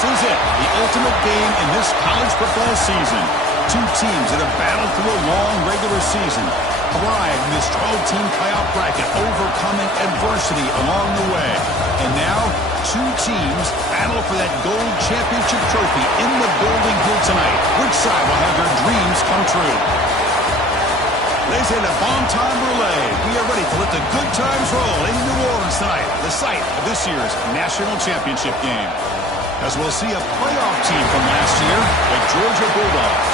This is it, the ultimate game in this college football season. Two teams that have battled through a long regular season, thrived in this 12-team playoff bracket, overcoming adversity along the way. And now, two teams battle for that gold championship trophy in the building here tonight. Which side will have their dreams come true? They say the bon time relay. We are ready to let the good times roll in New Orleans tonight, the site of this year's national championship game. As we'll see a playoff team from last year, the Georgia Bulldogs,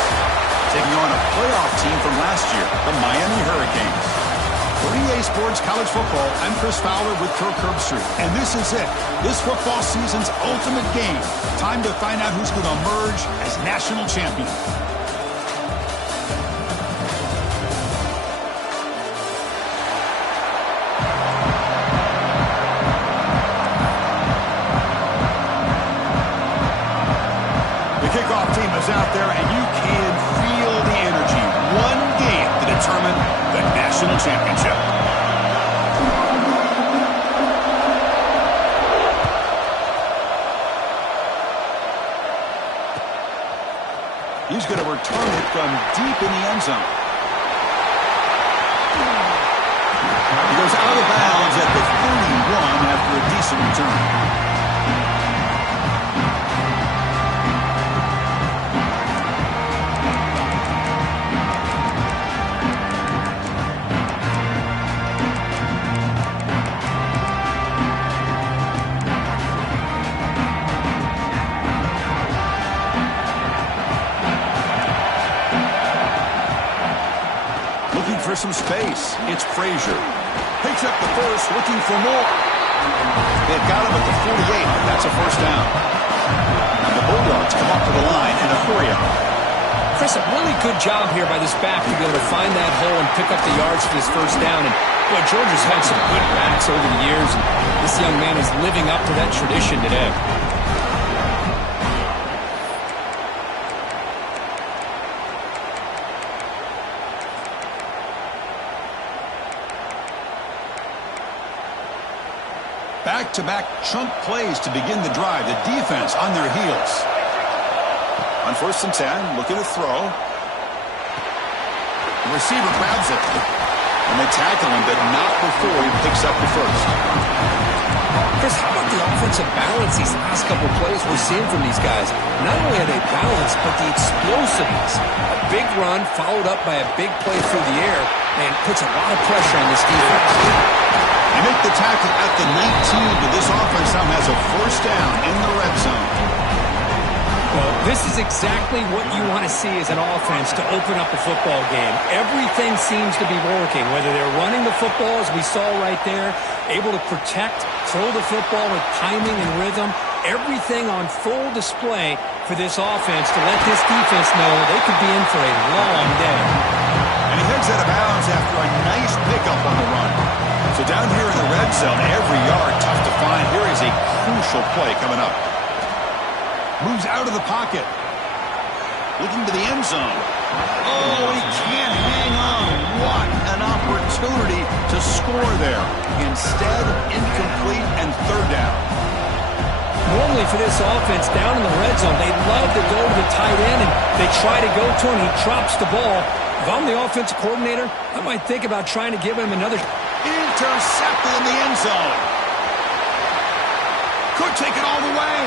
taking on a playoff team from last year, the Miami Hurricanes. For EA Sports College Football, I'm Chris Fowler with Kirk Herbstreit, and this is it, this football season's ultimate game. Time to find out who's going to emerge as national champion. Kickoff team is out there, and you can feel the energy. One game to determine the national championship. He's going to return it from deep in the end zone. He goes out of bounds at the 31 after a decent return. For some space, it's Frazier. Picks up the first, looking for more. They've got him at the 48. That's a first down. And the Bulldogs come up to the line in a hurry up. Chris, a really good job here by this back to be able to find that hole and pick up the yards for this first down. And boy, Georgia's had some good backs over the years, and this young man is living up to that tradition today. Back-to-back chunk plays to begin the drive. The defense on their heels. On 1st and 10, looking to throw. The receiver grabs it. And they tackle him, but not before he picks up the first. Chris, how about the offensive balance these last couple plays we're seeing from these guys? Not only are they balanced, but the explosiveness. A big run followed up by a big play through the air and puts a lot of pressure on this defense. They make the tackle at the 19, but this offense now has a first down in the red zone. Well, this is exactly what you want to see as an offense to open up a football game. Everything seems to be working, whether they're running the football, as we saw right there, able to protect, throw the football with timing and rhythm, everything on full display for this offense to let this defense know they could be in for a long day. And he heads out of bounds after a nice pickup on the run. So down here in the red zone, every yard tough to find. Here is a crucial play coming up. Moves out of the pocket. Looking to the end zone. Oh, he can't hang on. What an opportunity to score there. Instead, incomplete and third down. Normally for this offense down in the red zone, they love to go to the tight end, and they try to go to him. He drops the ball. If I'm the offensive coordinator, I might think about trying to give him another. Intercepted in the end zone. Could take it all the way.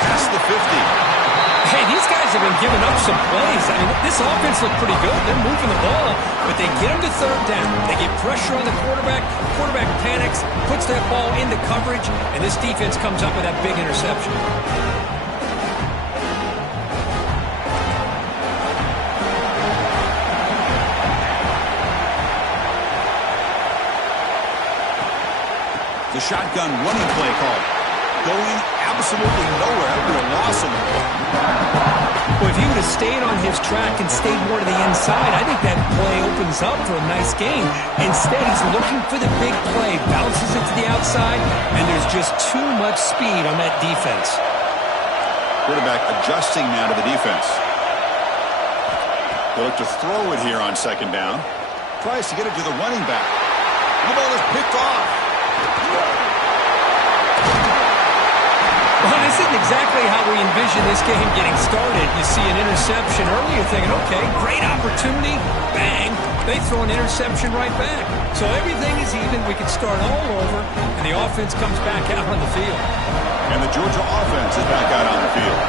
Past the 50. Hey, these guys have been giving up some plays. I mean, this offense looked pretty good. They're moving the ball, but they get him to third down. They get pressure on the quarterback. Quarterback panics, puts that ball into coverage, and this defense comes up with that big interception. The shotgun running play call. Going absolutely nowhere after a loss of it. Well, if he would have stayed on his track and stayed more to the inside, I think that play opens up for a nice game. Instead, he's looking for the big play, bounces it to the outside, and there's just too much speed on that defense. Quarterback adjusting now to the defense. They look to throw it here on second down. Tries to get it to the running back. The ball is picked off. Well, this isn't exactly how we envision this game getting started. You see an interception early, you're thinking, okay, great opportunity, bang, they throw an interception right back. So everything is even, we can start all over, and the offense comes back out on the field. And the Georgia offense is back out on the field.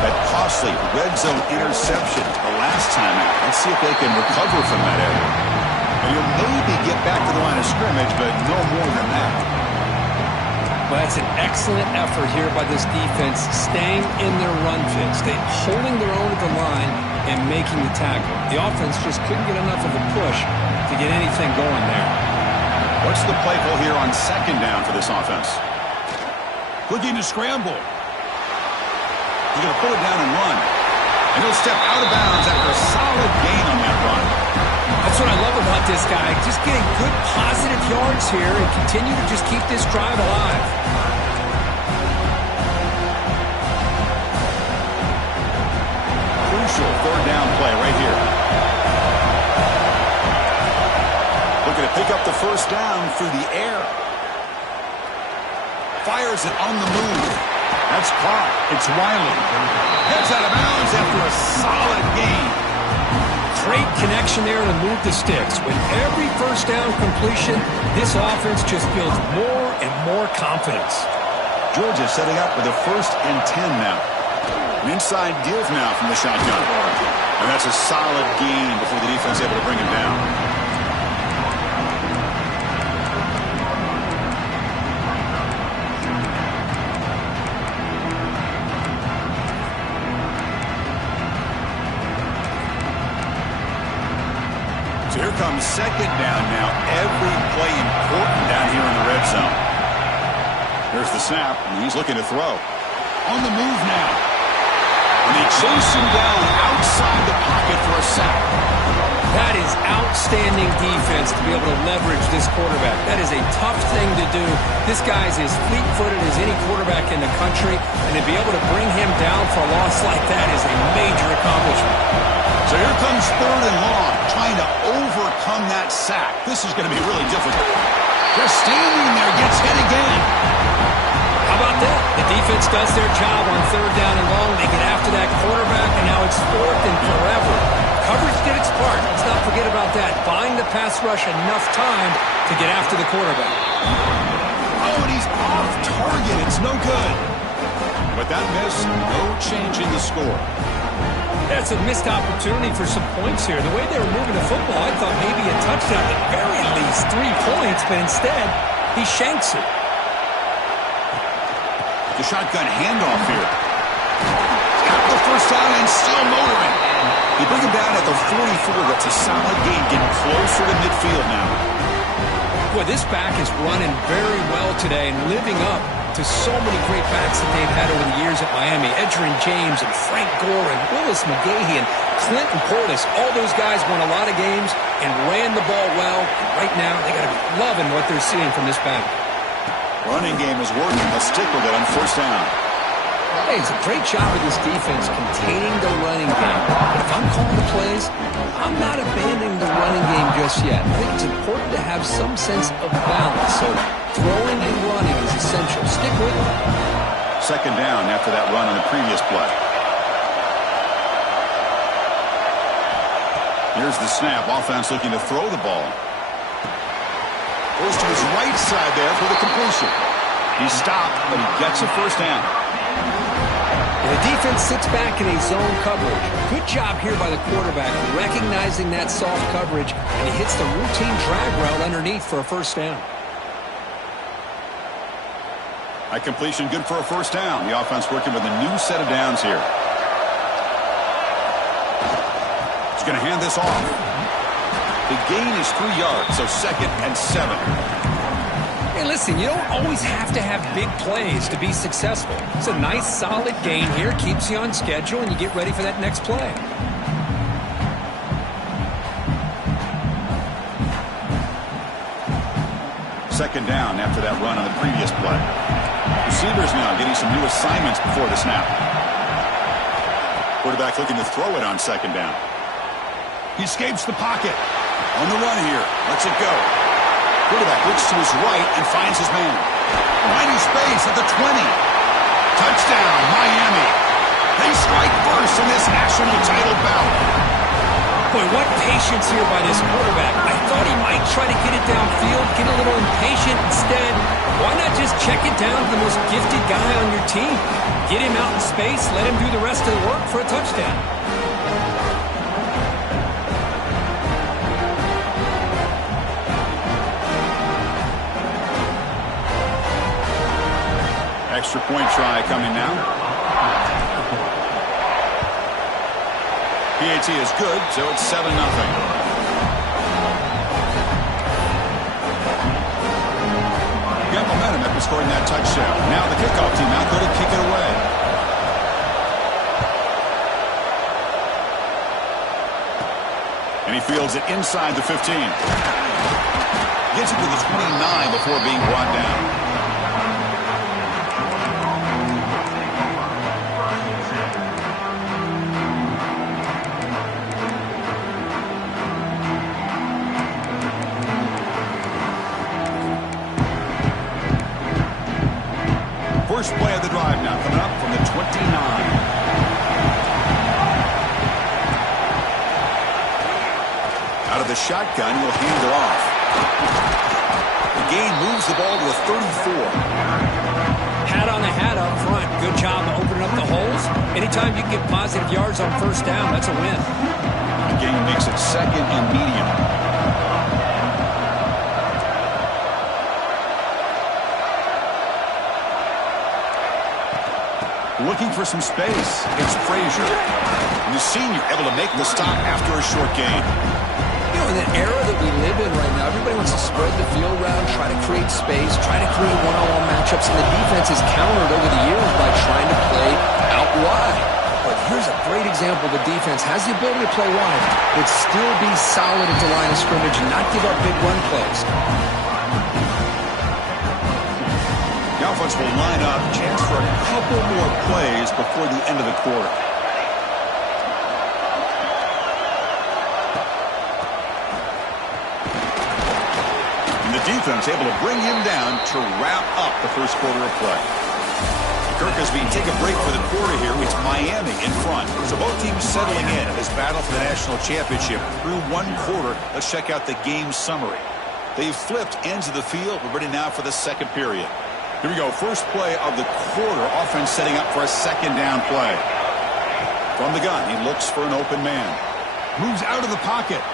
That costly red zone interception the last time out. Let's see if they can recover from that error. And you'll maybe get back to the line of scrimmage, but no more than that. Well, that's an excellent effort here by this defense, staying in their run fix, holding their own at the line and making the tackle. The offense just couldn't get enough of a push to get anything going there. What's the play call here on second down for this offense? Looking to scramble. He's going to pull it down and run. And he'll step out of bounds after a solid gain on that run. That's what I love about this guy. Just getting good positive yards here and continue to just keep this drive alive. Crucial third down play right here. Looking to pick up the first down through the air. Fires it on the move. That's caught. It's Wiley. Heads out of bounds after a solid gain. Great connection there to move the sticks. With every first down completion, this offense just builds more and more confidence. Georgia setting up with a 1st and 10 now. An inside give now from the shotgun. And that's a solid gain before the defense able to bring him down. So here comes second down now. Every play important down here in the red zone. There's the snap, and he's looking to throw. On the move now. And they chase him down outside the pocket for a sack. That is outstanding defense to be able to leverage this quarterback. That is a tough thing to do. This guy is as fleet-footed as any quarterback in the country, and to be able to bring him down for a loss like that is a major accomplishment. So here comes third and long, trying to overcome that sack. This is going to be really difficult. Just standing there, gets hit again. How about that? The defense does their job on third down and long. They get after that quarterback, and now it's 4th and forever. Coverage did its part. Let's not forget about that. Buying the pass rush enough time to get after the quarterback. Oh, and he's off target. It's no good. But that miss, no change in the score. That's a missed opportunity for some points here. The way they were moving the football, I thought maybe a touchdown, at the very least 3 points, but instead, he shanks it. The shotgun handoff here. Got the first down and still motoring. They bring him down at the 44. That's a solid gain, getting closer to midfield now. Boy, this back is running very well today and living up to so many great backs that they've had over the years at Miami. Edgerrin James and Frank Gore and Willis McGahee and Clinton Portis. All those guys won a lot of games and ran the ball well. Right now, they got to be loving what they're seeing from this back. Running game is working. Let's stick with it on first down. Hey, it's a great job of this defense containing the running game. But if I'm calling the plays, I'm not abandoning the running game just yet. I think it's important to have some sense of balance. So throwing and running is essential. Stick with it. Second down after that run on the previous play. Here's the snap. Offense looking to throw the ball. Goes to his right side there for the completion. He stopped, but he gets a first down. And the defense sits back in a zone coverage. Good job here by the quarterback, recognizing that soft coverage, and he hits the routine drag route underneath for a first down. That completion good for a first down. The offense working with a new set of downs here. He's going to hand this off. The gain is 3 yards, so 2nd and 7. Hey, listen, you don't always have to have big plays to be successful. It's a nice, solid gain here. Keeps you on schedule, and you get ready for that next play. Second down after that run on the previous play. Receivers now getting some new assignments before the snap. Quarterback looking to throw it on second down. He escapes the pocket. On the run here. Lets it go. Quarterback looks to his right and finds his man. Finding space at the 20. Touchdown, Miami. They strike first in this national title bout. Boy, what patience here by this quarterback. I thought he might try to get it downfield, get a little impatient. Instead, why not just check it down to the most gifted guy on your team? Get him out in space, let him do the rest of the work for a touchdown. Extra point try coming now. PAT is good, so it's 7-0. Got momentum after scoring that touchdown. Now the kickoff team out there to kick it away. And he fields it inside the 15. Gets it to the 29 before being brought down. First play of the drive now coming up from the 29. Out of the shotgun, he'll hand it off. The gain moves the ball to a 34. Hat on the hat up front. Good job of opening up the holes. Anytime you can get positive yards on first down, that's a win. The gain makes it second and medium. Looking for some space. It's Frazier. The senior able to make the stop after a short gain. You know, in the era that we live in right now, everybody wants to spread the field around, try to create space, try to create one-on-one matchups, and the defense has countered over the years by trying to play out wide. But here's a great example. The defense has the ability to play wide, but still be solid at the line of scrimmage and not give up big run plays. The offense will line up, chance for a couple more plays before the end of the quarter. And the defense able to bring him down to wrap up the first quarter of play. Kirk, as we take a break for the quarter here, it's Miami in front. So both teams settling in this battle for the national championship through one quarter. Let's check out the game summary. They've flipped ends of the field. We're ready now for the second period. Here we go. First play of the quarter. Offense setting up for a second down play. From the gun, he looks for an open man. Moves out of the pocket.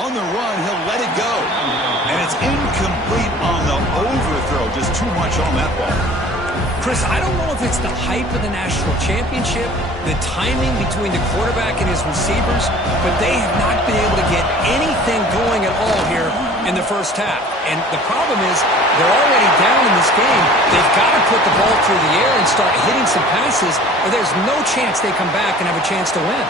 On the run, he'll let it go. And it's incomplete on the overthrow. Just too much on that ball. Chris, I don't know if it's the hype of the national championship, the timing between the quarterback and his receivers, but they have not been able to get anything going at all here in the first half. And the problem is they're already down in this game. They've got to put the ball through the air and start hitting some passes, or there's no chance they come back and have a chance to win.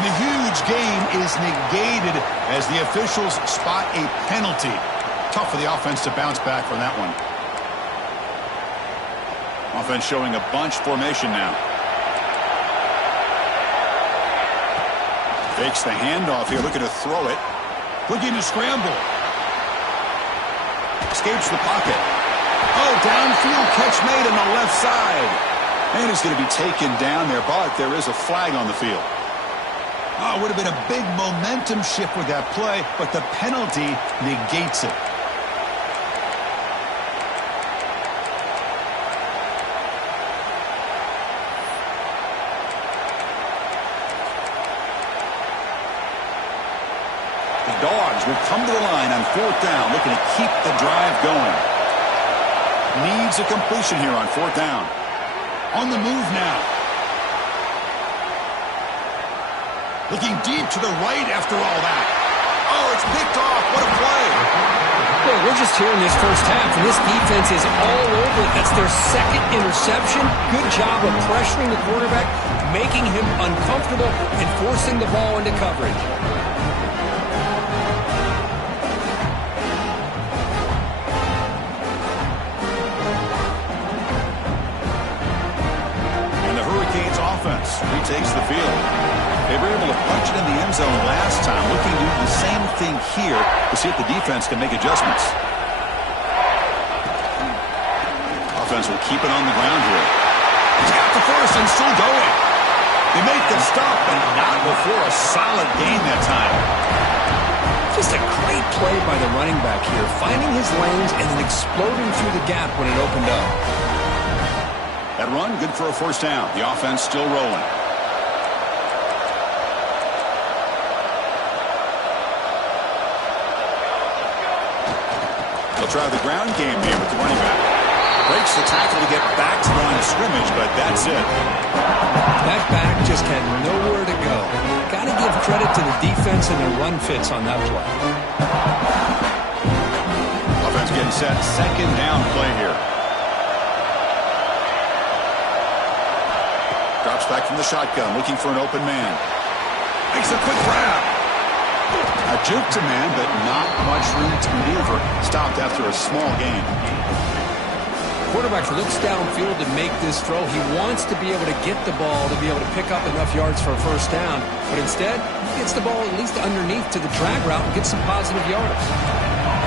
And the huge game is negated as the officials spot a penalty. Tough for the offense to bounce back from that one. Offense showing a bunch formation now. Fakes the handoff here, looking to throw it. Looking to scramble. Escapes the pocket. Oh, downfield catch made on the left side. And he's going to be taken down there, but there is a flag on the field. Oh, it would have been a big momentum shift with that play, but the penalty negates it. Dogs will come to the line on fourth down, looking to keep the drive going. Needs a completion here on fourth down. On the move now. Looking deep to the right after all that. Oh, it's picked off. What a play. Well, we're just here in this first half, and this defense is all over it. That's their second interception. Good job of pressuring the quarterback, making him uncomfortable, and forcing the ball into coverage. Retakes the field. They were able to punch it in the end zone last time, looking to do the same thing here to see if the defense can make adjustments. Offense will keep it on the ground here. Got the first and still going. They make the stop, but not before a solid gain that time. Just a great play by the running back here, finding his lanes and then exploding through the gap when it opened up. That run, good for a first down. The offense still rolling. They'll try the ground game here with the running back. Breaks the tackle to get back to the line of scrimmage, but that's it. That back just had nowhere to go. Got to give credit to the defense and their run fits on that play. Offense getting set. Second down play here. Drops back from the shotgun, looking for an open man. Makes a quick grab. A juke to man, but not much room to maneuver. Stopped after a small gain. Quarterback looks downfield to make this throw. He wants to be able to get the ball to be able to pick up enough yards for a first down, but instead, he gets the ball at least underneath to the drag route and gets some positive yards.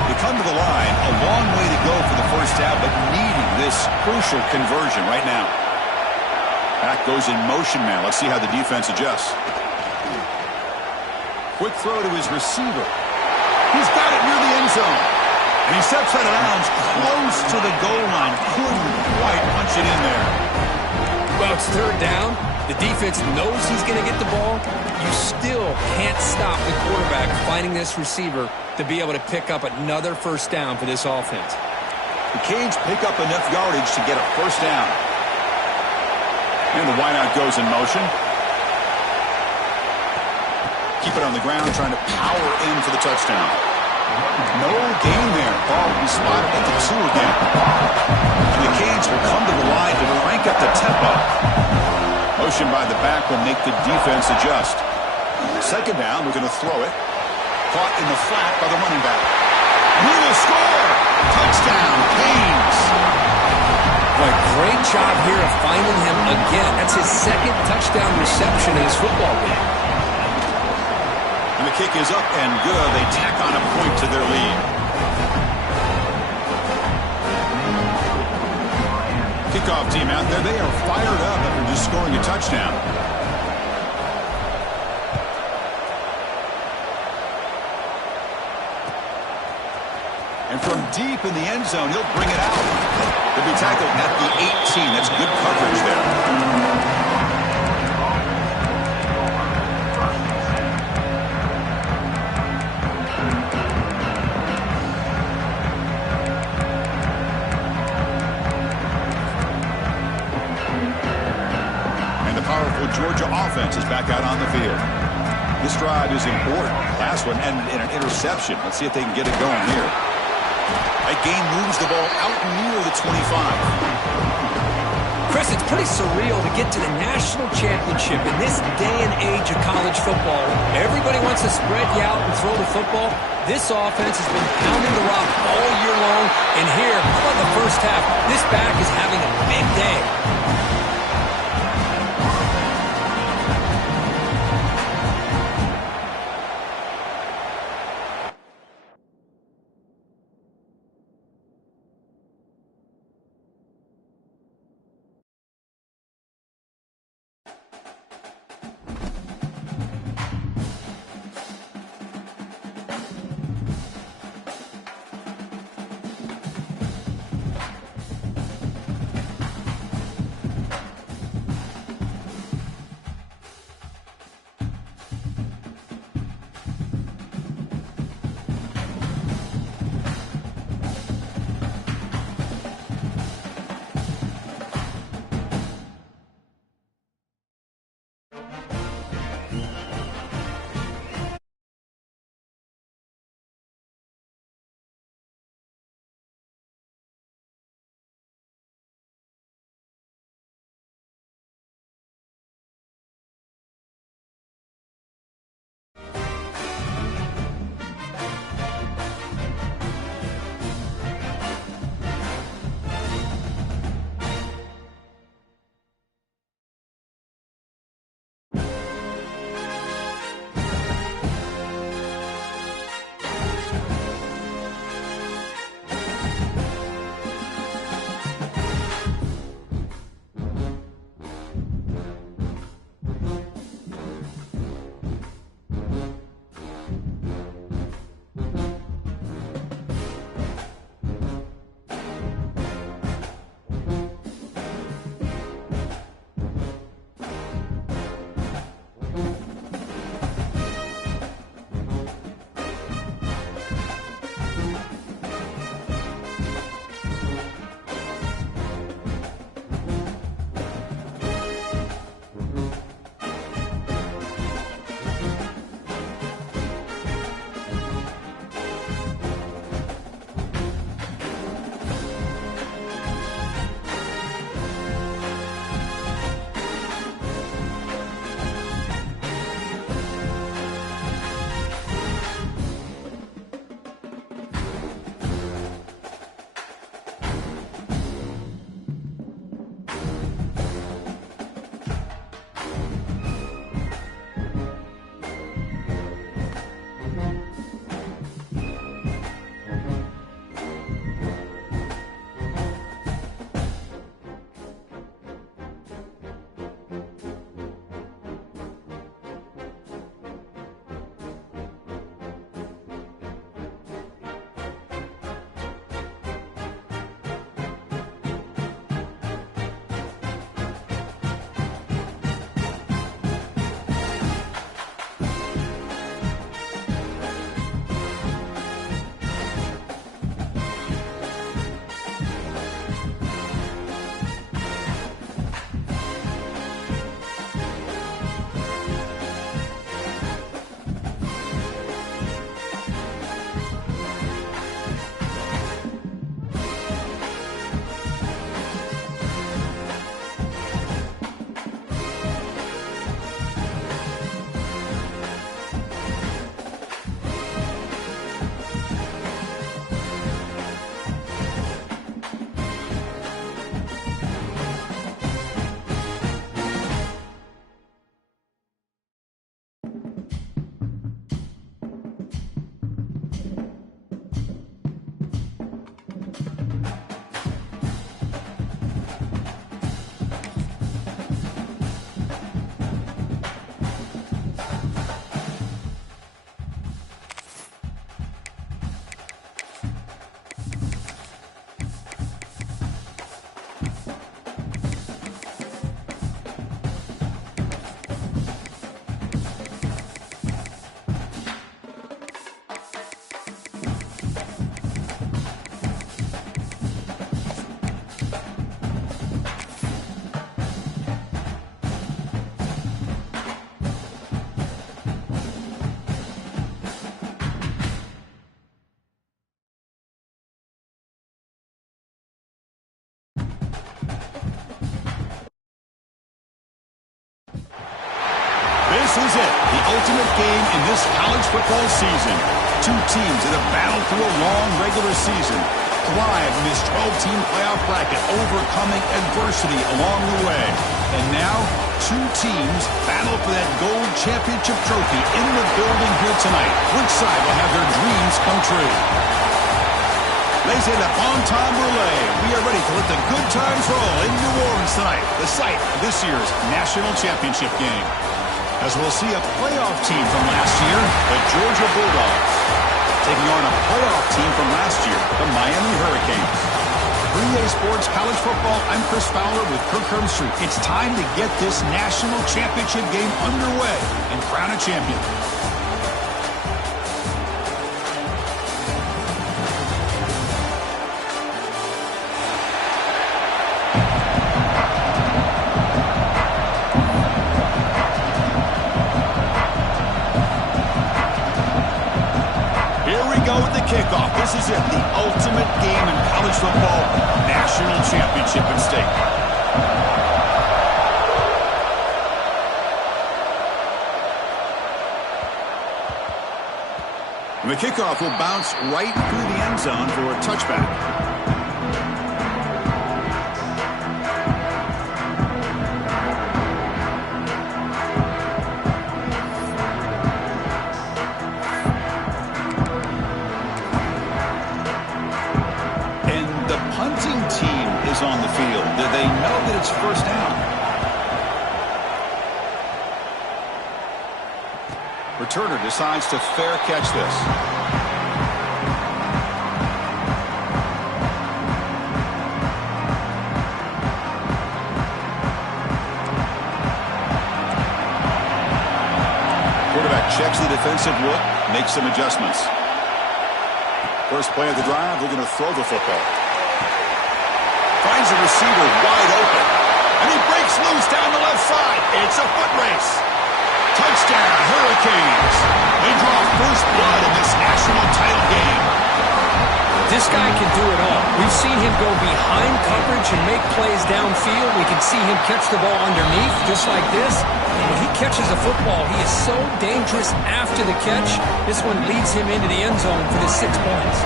They come to the line, a long way to go for the first down, but needing this crucial conversion right now. Back goes in motion now. Let's see how the defense adjusts. Quick throw to his receiver. He's got it near the end zone. And he steps out of bounds close to the goal line. Couldn't quite punch it in there. Well, it's third down. The defense knows he's going to get the ball. You still can't stop the quarterback finding this receiver to be able to pick up another first down for this offense. The Canes pick up enough yardage to get a first down. And the wideout goes in motion. Keep it on the ground, trying to power in for the touchdown. No gain there. Ball will be spotted at the 2 again. And the Canes will come to the line to crank up the tempo. Motion by the back will make the defense adjust. Second down, we're going to throw it. Caught in the flat by the running back. And he will score! Touchdown, Canes! Boy, great job here of finding him again. That's his second touchdown reception in his football game. And the kick is up and good. They tack on a point to their lead. Kickoff team out there. They are fired up after just scoring a touchdown. And from deep in the end zone, he'll bring it out. He'll be tackled at the 18. That's good coverage there. Georgia offense is back out on the field. This drive is important. Last one ended in an interception. Let's see if they can get it going here. That gain moves the ball out near the 25. Chris, it's pretty surreal to get to the national championship in this day and age of college football. Everybody wants to spread you out and throw the football. This offense has been pounding the rock all year long. And here, how about the first half? This back is having a big day. This is it, the ultimate game in this college football season. Two teams that have battled through a long regular season, thrive in this 12-team playoff bracket, overcoming adversity along the way. And now, two teams battle for that gold championship trophy in the building here tonight. Which side will have their dreams come true? Ladies and gentlemen, bon temps brûlée. We are ready to let the good times roll in New Orleans tonight, the site of this year's national championship game. As we'll see a playoff team from last year, the Georgia Bulldogs, taking on a playoff team from last year, the Miami Hurricanes. For EA Sports College Football, I'm Chris Fowler with Kirk Herbstreit. It's time to get this national championship game underway and crown a champion. Kickoff. This is it, the ultimate game in college football, national championship at stake. And the kickoff will bounce right through the end zone for a touchback. On the field. Do they know that it's first down? Returner decides to fair catch this. Quarterback checks the defensive look, makes some adjustments. First play of the drive, they're going to throw the football. Finds a receiver wide open. And he breaks loose down the left side. It's a foot race. Touchdown, Hurricanes. They draw first blood in this national title game. This guy can do it all. We've seen him go behind coverage and make plays downfield. We can see him catch the ball underneath, just like this. And when he catches a football, he is so dangerous after the catch. This one leads him into the end zone for the 6 points.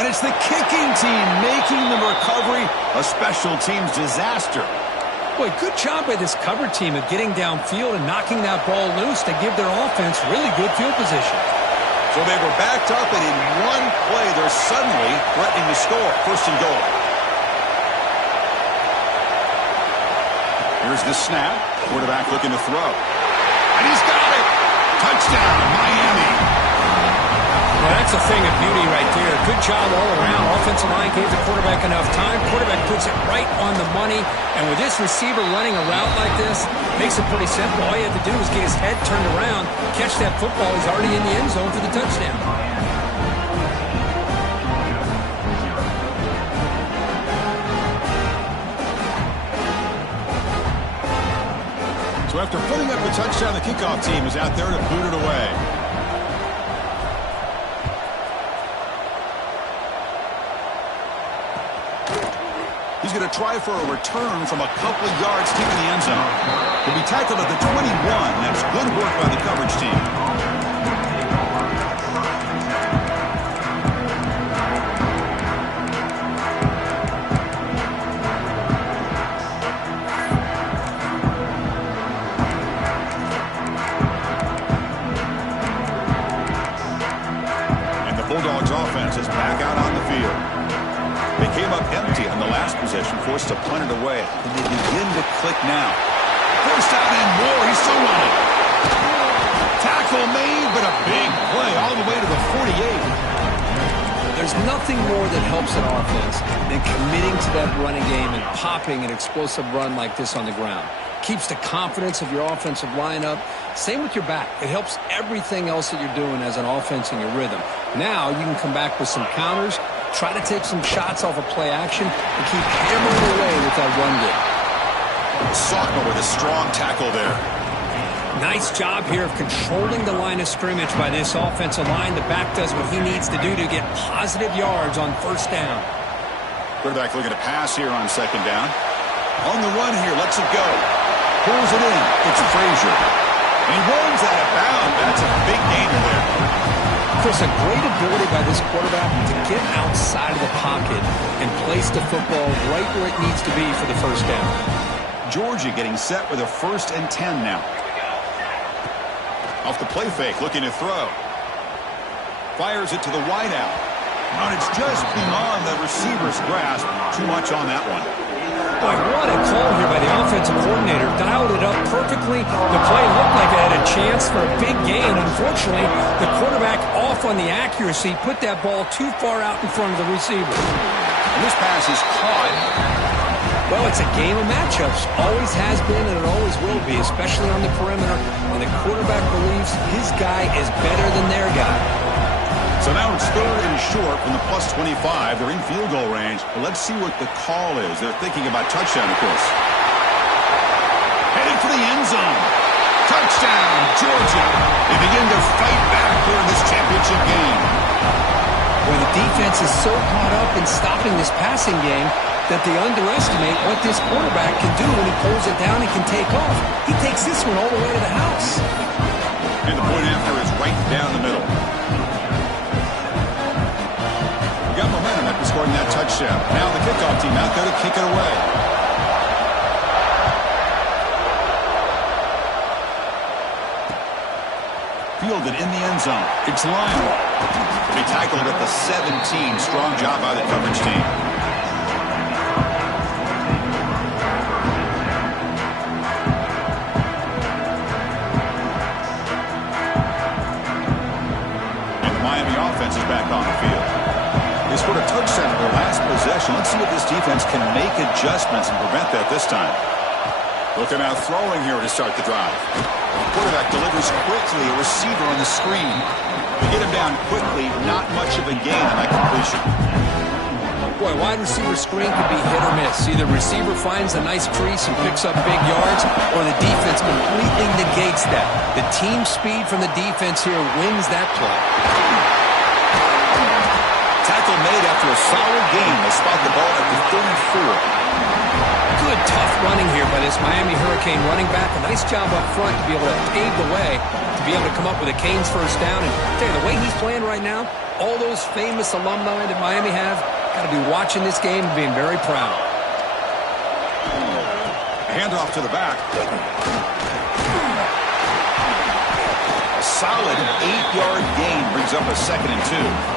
And it's the kicking team making the recovery a special teams disaster. Boy, good job by this cover team of getting downfield and knocking that ball loose to give their offense really good field position. So they were backed up, and in one play, they're suddenly threatening to score. First and goal. Here's the snap. Quarterback looking to throw. And he's got it. Touchdown, Miami. Well, that's a thing of beauty right there. Good job all around. Offensive line gave the quarterback enough time. Quarterback puts it right on the money. And with this receiver running a route like this, makes it pretty simple. All you have to do is get his head turned around, catch that football. He's already in the end zone for the touchdown. So after putting up the touchdown, the kickoff team is out there to boot it away. He's going to try for a return from a couple of yards deep in the end zone. He'll be tackled at the 21. That's good work by the coverage team. And the Bulldogs offense is back out on the field. They came up empty on the last possession, forced to punt it away. And they begin to click now. First down and more. He's still running. Tackle made, but a big play all the way to the 48. There's nothing more that helps an offense than committing to that running game and popping an explosive run like this on the ground. Keeps the confidence of your offensive lineup. Same with your back. It helps everything else that you're doing as an offense in your rhythm. Now you can come back with some counters, try to take some shots off of play action, and keep hammering away with that run game. Sophomore with a strong tackle there. Nice job here of controlling the line of scrimmage by this offensive line. The back does what he needs to do to get positive yards on first down. Quarterback looking to pass here on second down. On the run here, lets it go. Pulls it in. It's Frazier. And he runs out of bounds. That's a big gainer there. Chris, a great ability by this quarterback to get outside of the pocket and place the football right where it needs to be for the first down. Georgia getting set with a 1st and 10 now. Off the play fake, looking to throw. Fires it to the wideout. And it's just beyond the receiver's grasp. Too much on that one. Boy, what a call here by the offensive coordinator. Dialed it up perfectly. The play looked like it had a chance for a big gain. Unfortunately, the quarterback off on the accuracy, put that ball too far out in front of the receiver. And this pass is caught. Well, it's a game of matchups. Always has been and it always will be, especially on the perimeter when the quarterback believes his guy is better than their guy. So now it's 3rd and short from the plus 25. They're in field goal range. But let's see what the call is. They're thinking about touchdown, of course. Headed for the end zone. Touchdown, Georgia. They begin to fight back here in this championship game. Well, the defense is so caught up in stopping this passing game that they underestimate what this quarterback can do when he pulls it down and can take off. He takes this one all the way to the house. And the point after is right down the middle. Got momentum after scoring that touchdown. Now the kickoff team out there to kick it away. Fielded in the end zone. It's Lionel. He tackled at the 17. Strong job by the coverage team. And the Miami offense is back on the field. They scored a touchdown in their last possession. Let's see if this defense can make adjustments and prevent that this time. Looking out throwing here to start the drive. Quarterback delivers quickly. A receiver on the screen. They get him down quickly. Not much of a gain on that completion. Boy, wide receiver screen could be hit or miss. Either receiver finds a nice crease and picks up big yards, or the defense completely negates that. The team speed from the defense here wins that play. Tackle made after a solid gain. They spot the ball at the 34. Good, tough running here by this Miami Hurricane running back. A nice job up front to be able to pave the way, to be able to come up with a Canes first down. And tell you, the way he's playing right now, all those famous alumni that Miami have, got to be watching this game and being very proud. Handoff to the back. A solid 8-yard gain brings up a 2nd and 2.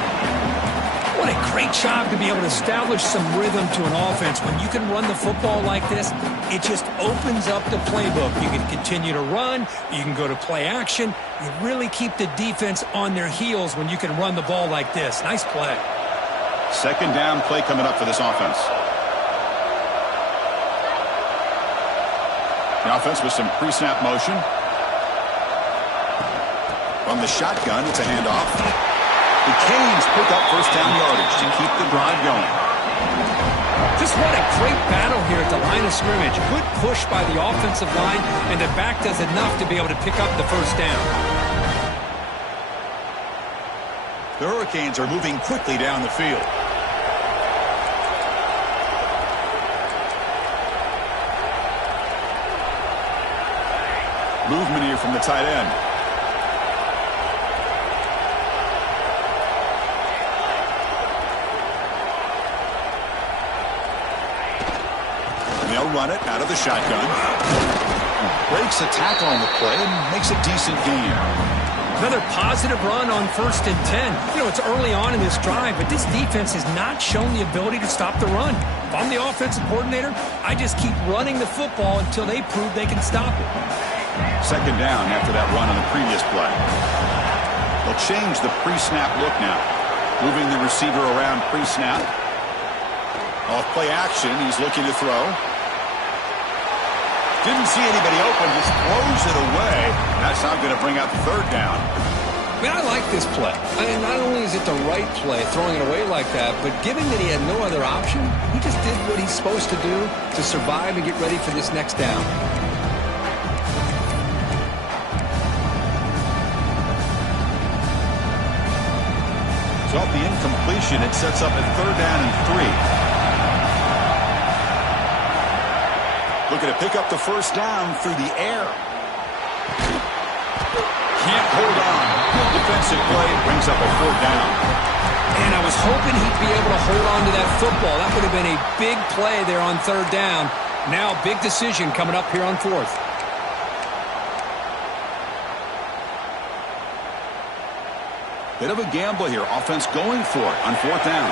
What a great job to be able to establish some rhythm to an offense. When you can run the football like this, it just opens up the playbook. You can continue to run. You can go to play action. You really keep the defense on their heels when you can run the ball like this. Nice play. 2nd down play coming up for this offense. The offense with some pre-snap motion. From the shotgun, it's a handoff. The Canes pick up first down yardage to keep the drive going. Just what a great battle here at the line of scrimmage. Good push by the offensive line, and the back does enough to be able to pick up the first down. The Hurricanes are moving quickly down the field. Movement here from the tight end. They'll run it out of the shotgun. Breaks a tackle on the play and makes a decent gain. Another positive run on 1st and 10. You know, it's early on in this drive, but this defense has not shown the ability to stop the run. If I'm the offensive coordinator, I just keep running the football until they prove they can stop it. 2nd down after that run on the previous play. They'll change the pre-snap look now. Moving the receiver around pre-snap. Off play action, he's looking to throw. Didn't see anybody open, just throws it away. That's not going to bring out the 3rd down. I mean, I like this play. I mean, not only is it the right play, throwing it away like that, but given that he had no other option, he just did what he's supposed to do to survive and get ready for this next down. So off the incompletion, it sets up a 3rd down and 3. Looking to pick up the first down through the air. Can't hold on. Good defensive play brings up a 4th down. And I was hoping he'd be able to hold on to that football. That would have been a big play there on 3rd down. Now, big decision coming up here on 4th. Bit of a gamble here. Offense going for it on 4th down.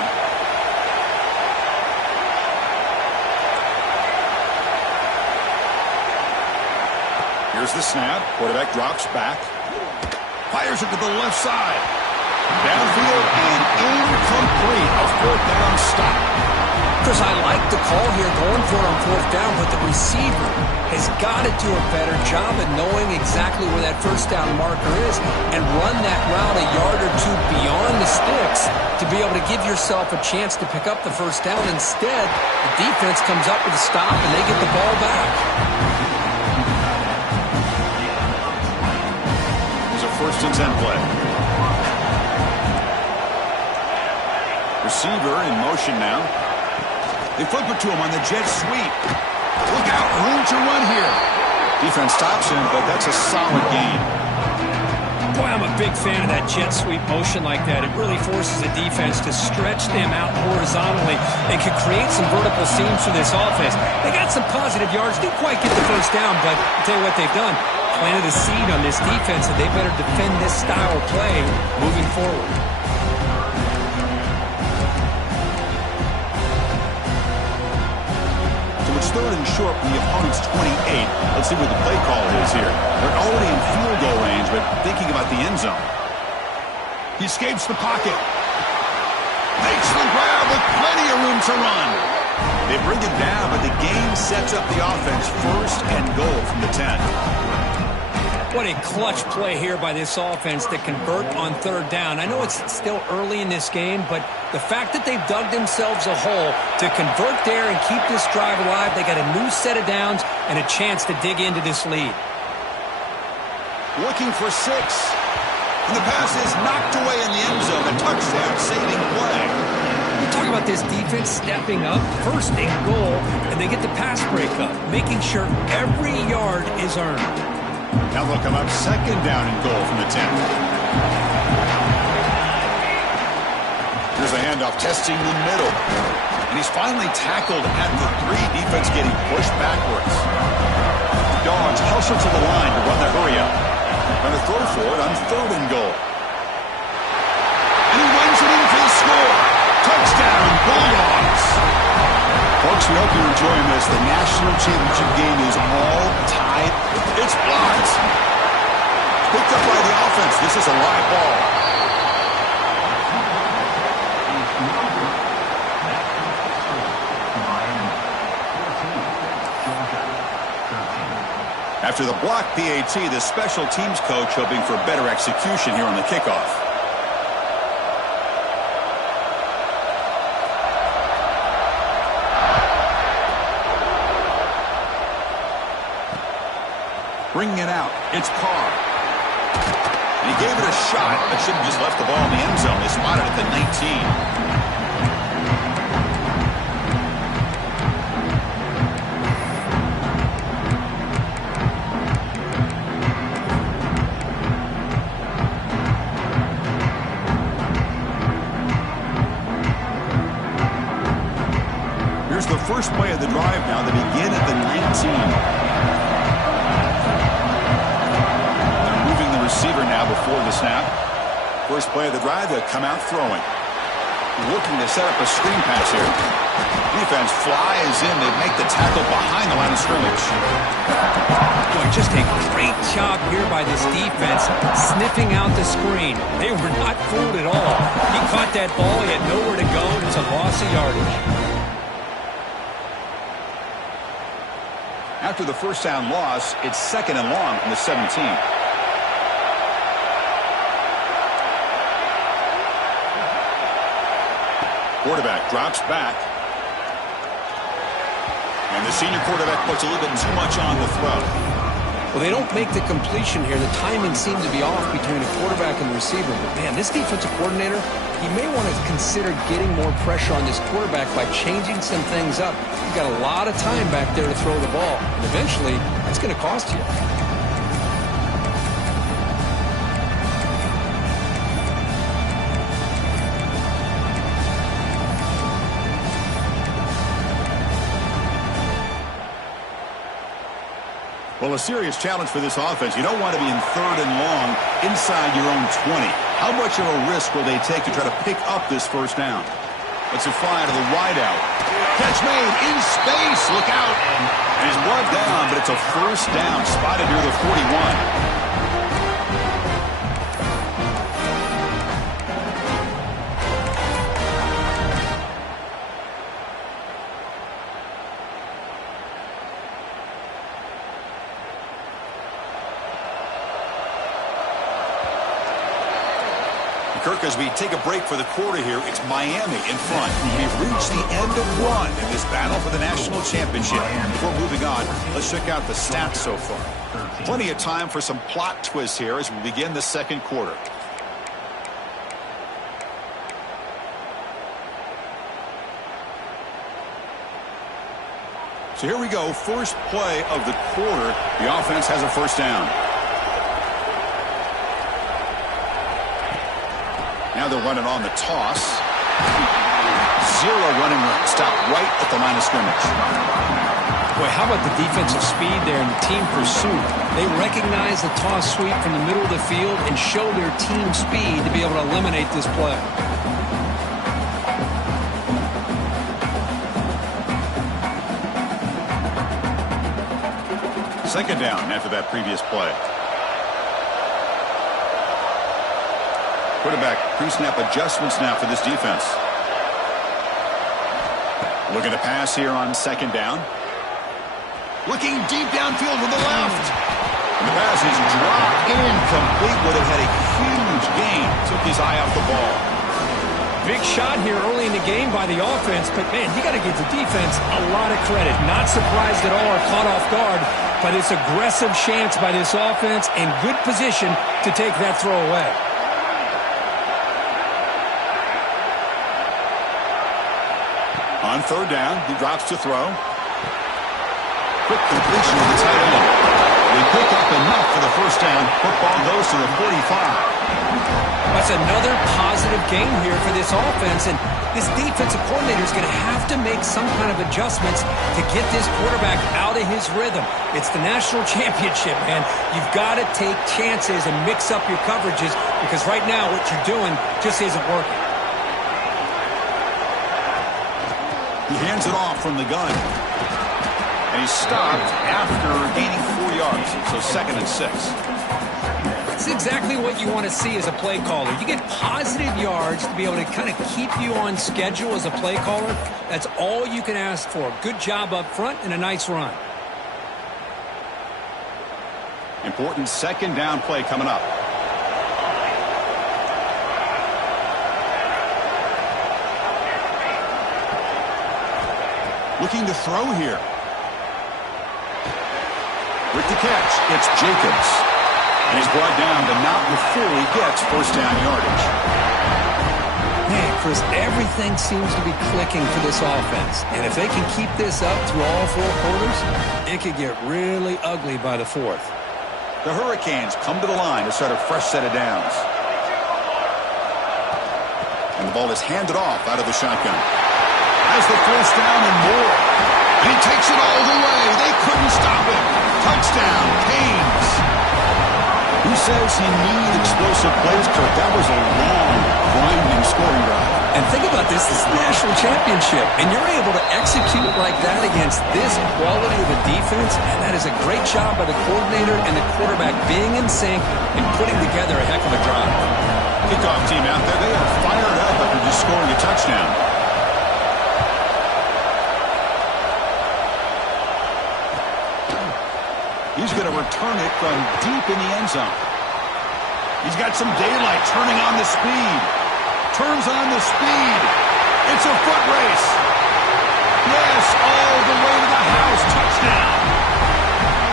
Here's the snap. Quarterback drops back. Fires it to the left side. Downfield and incomplete. A 4th down stop. Chris, I like the call here going for it on 4th down, but the receiver has got to do a better job of knowing exactly where that first down marker is and run that route a yard or 2 beyond the sticks to be able to give yourself a chance to pick up the first down. Instead, the defense comes up with a stop and they get the ball back. It's a 1st and 10 play. Receiver in motion now. They flip it to him on the jet sweep. Look out, room to run here. Defense stops him, but that's a solid gain. Boy, I'm a big fan of that jet sweep motion like that. It really forces the defense to stretch them out horizontally and can create some vertical seams for this offense. They got some positive yards, didn't quite get the first down, but I'll tell you what they've done. Planted a seed on this defense, and they better defend this style of play moving forward. It's 3rd and short from the opponent's 28. Let's see what the play call is here. They're already in field goal range, but thinking about the end zone. He escapes the pocket. Makes the grab with plenty of room to run. They bring it down, but the game sets up the offense 1st and goal from the 10. What a clutch play here by this offense to convert on 3rd down. I know it's still early in this game, but the fact that they've dug themselves a hole to convert there and keep this drive alive, they got a new set of downs and a chance to dig into this lead. Looking for 6. And the pass is knocked away in the end zone. A touchdown-saving play. We talk about this defense stepping up, 1st and goal, and they get the pass breakup, making sure every yard is earned. Now they'll come up 2nd down and goal from the 10. Here's a handoff testing the middle. And he's finally tackled at the 3. Defense getting pushed backwards. Dogs hustle to the line to run the hurry up. Going to throw for it on 3rd and goal. And he runs it in for the score. Touchdown, Bulldogs. Folks, we hope you're enjoying this. The national championship game is all tied. It's blocked. Picked up by the offense. This is a live ball. After the block PAT, the special teams coach hoping for better execution here on the kickoff. Bringing it out. It's Carr. And he gave it a shot, but should have just left the ball in the end zone. They spotted it at the 19. Here's the first play of the drive now. They begin at the 19. Receiver now before the snap. First play of the drive, they'll come out throwing. Looking to set up a screen pass here. Defense flies in. They make the tackle behind the line of scrimmage. Boy, just a great job here by this defense, sniffing out the screen. They were not fooled at all. He caught that ball. He had nowhere to go, and it's a loss of yardage. After the first down loss, it's 2nd and long from the 17. Quarterback drops back. And the senior quarterback puts a little bit too much on the throw. Well, they don't make the completion here. The timing seemed to be off between the quarterback and the receiver. But, man, this defensive coordinator, he may want to consider getting more pressure on this quarterback by changing some things up. You've got a lot of time back there to throw the ball. And eventually, that's going to cost you. Well, a serious challenge for this offense. You don't want to be in 3rd and long inside your own 20. How much of a risk will they take to try to pick up this first down? It's a fly to the wideout. Catch made in space. Look out. And he's brought down, but it's a first down spotted near the 41. Kirk, as we take a break for the quarter here, it's Miami in front. We've reached the end of one in this battle for the national championship. Before moving on, let's check out the stats so far. Plenty of time for some plot twists here as we begin the second quarter. So here we go, first play of the quarter. The offense has a first down. Now they're running on the toss. Zero running room. Stop right at the line of scrimmage. Boy, how about the defensive speed there and the team pursuit? They recognize the toss sweep from the middle of the field and show their team speed to be able to eliminate this play. Second down after that previous play. Quarterback pre-snap adjustments now for this defense. Looking to pass here on second down. Looking deep downfield with the left. And the pass is dropped incomplete. Would have had a huge gain. Took his eye off the ball. Big shot here early in the game by the offense, but, man, you got to give the defense a lot of credit. Not surprised at all or caught off guard, but it's aggressive chance by this offense and good position to take that throw away. On third down, he drops to throw. Quick completion of the tight end. They pick up enough for the first down. Football goes to the 45. That's another positive game here for this offense, and this defensive coordinator is going to have to make some kind of adjustments to get this quarterback out of his rhythm. It's the national championship, man. You've got to take chances and mix up your coverages because right now what you're doing just isn't working. He hands it off from the gun. And he's stopped after gaining 4 yards. So 2nd and 6. It's exactly what you want to see as a play caller. You get positive yards to be able to kind of keep you on schedule as a play caller. That's all you can ask for. Good job up front and a nice run. Important second down play coming up. Looking to throw here. With the catch, it's Jacobs. And he's brought down, but not before he gets first down yardage. Man, Chris, everything seems to be clicking for this offense. And if they can keep this up through all 4 quarters, it could get really ugly by the 4th. The Hurricanes come to the line to start a fresh set of downs. And the ball is handed off out of the shotgun. Has the first down and more. And he takes it all the way. They couldn't stop him. Touchdown, Canes. Who says he needs explosive plays, Kirk? That was a long, grinding scoring drive. And think about this is the national championship, and you're able to execute like that against this quality of a defense, and that is a great job by the coordinator and the quarterback being in sync and putting together a heck of a drive. Kickoff team out there, they are fired up after just scoring a touchdown. He's going to return it from deep in the end zone. He's got some daylight, turning on the speed. Turns on the speed. It's a foot race. Yes, all the way to the house. Touchdown.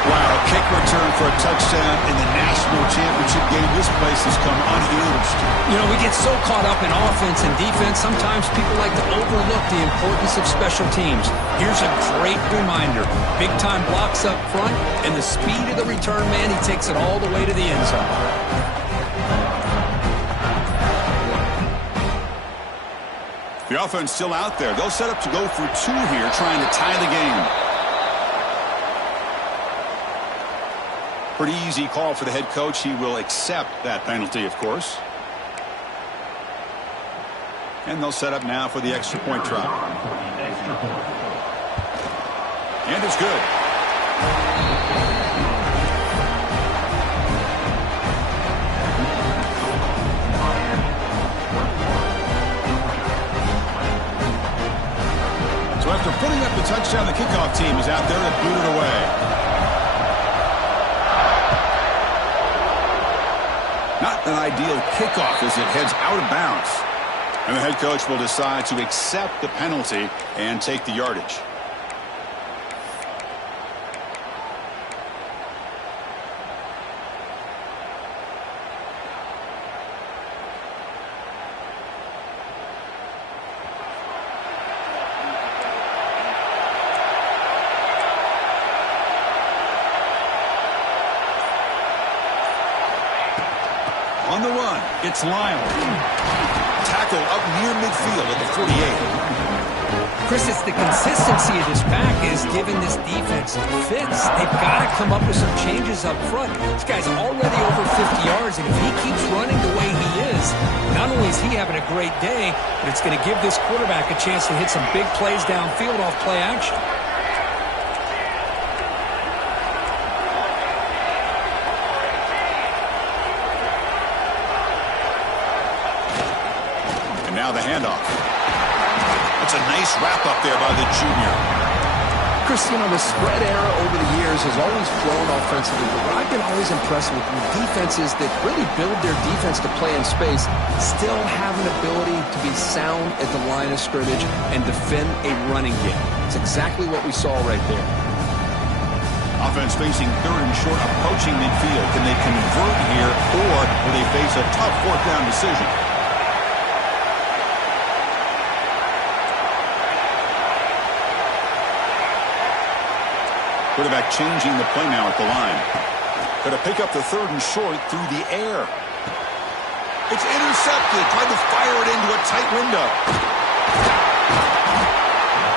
Wow, kick return for a touchdown in the national championship game. This place has come unhinged. You know, we get so caught up in offense and defense, sometimes people like to overlook the importance of special teams. Here's a great reminder. Big-time blocks up front, and the speed of the return man, he takes it all the way to the end zone. The offense still out there. They'll set up to go for two here, trying to tie the game. Pretty easy call for the head coach. He will accept that penalty, of course. And they'll set up now for the extra point try. And it's good. So after putting up the touchdown, the kickoff team is out there to boot it away. Not an ideal kickoff as it heads out of bounds. And the head coach will decide to accept the penalty and take the yardage. On the run, it's Lyle. Tackle up near midfield at the 48. Chris, it's the consistency of this back is giving this defense fits. They've got to come up with some changes up front. This guy's already over 50 yards, and if he keeps running the way he is, not only is he having a great day, but it's going to give this quarterback a chance to hit some big plays downfield off play action. Now the handoff. It's a nice wrap-up there by the junior. Chris, you know, the spread era over the years has always flown offensively, but I've been always impressed with defenses that really build their defense to play in space, still have an ability to be sound at the line of scrimmage and defend a running game. It's exactly what we saw right there. Offense facing third and short, approaching midfield. Can they convert here, or will they face a tough fourth down decision? Quarterback changing the play now at the line. Going to pick up the third and short through the air. It's intercepted. Tried to fire it into a tight window.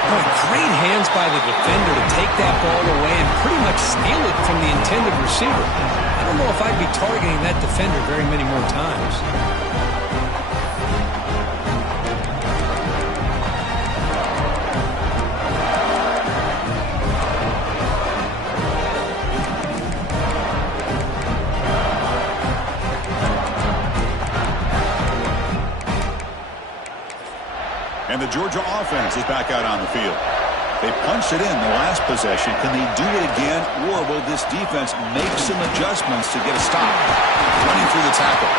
Boy, great hands by the defender to take that ball away and pretty much steal it from the intended receiver. I don't know if I'd be targeting that defender very many more times. And the Georgia offense is back out on the field. They punched it in the last possession. Can they do it again, or will this defense make some adjustments to get a stop? Running through the tackle.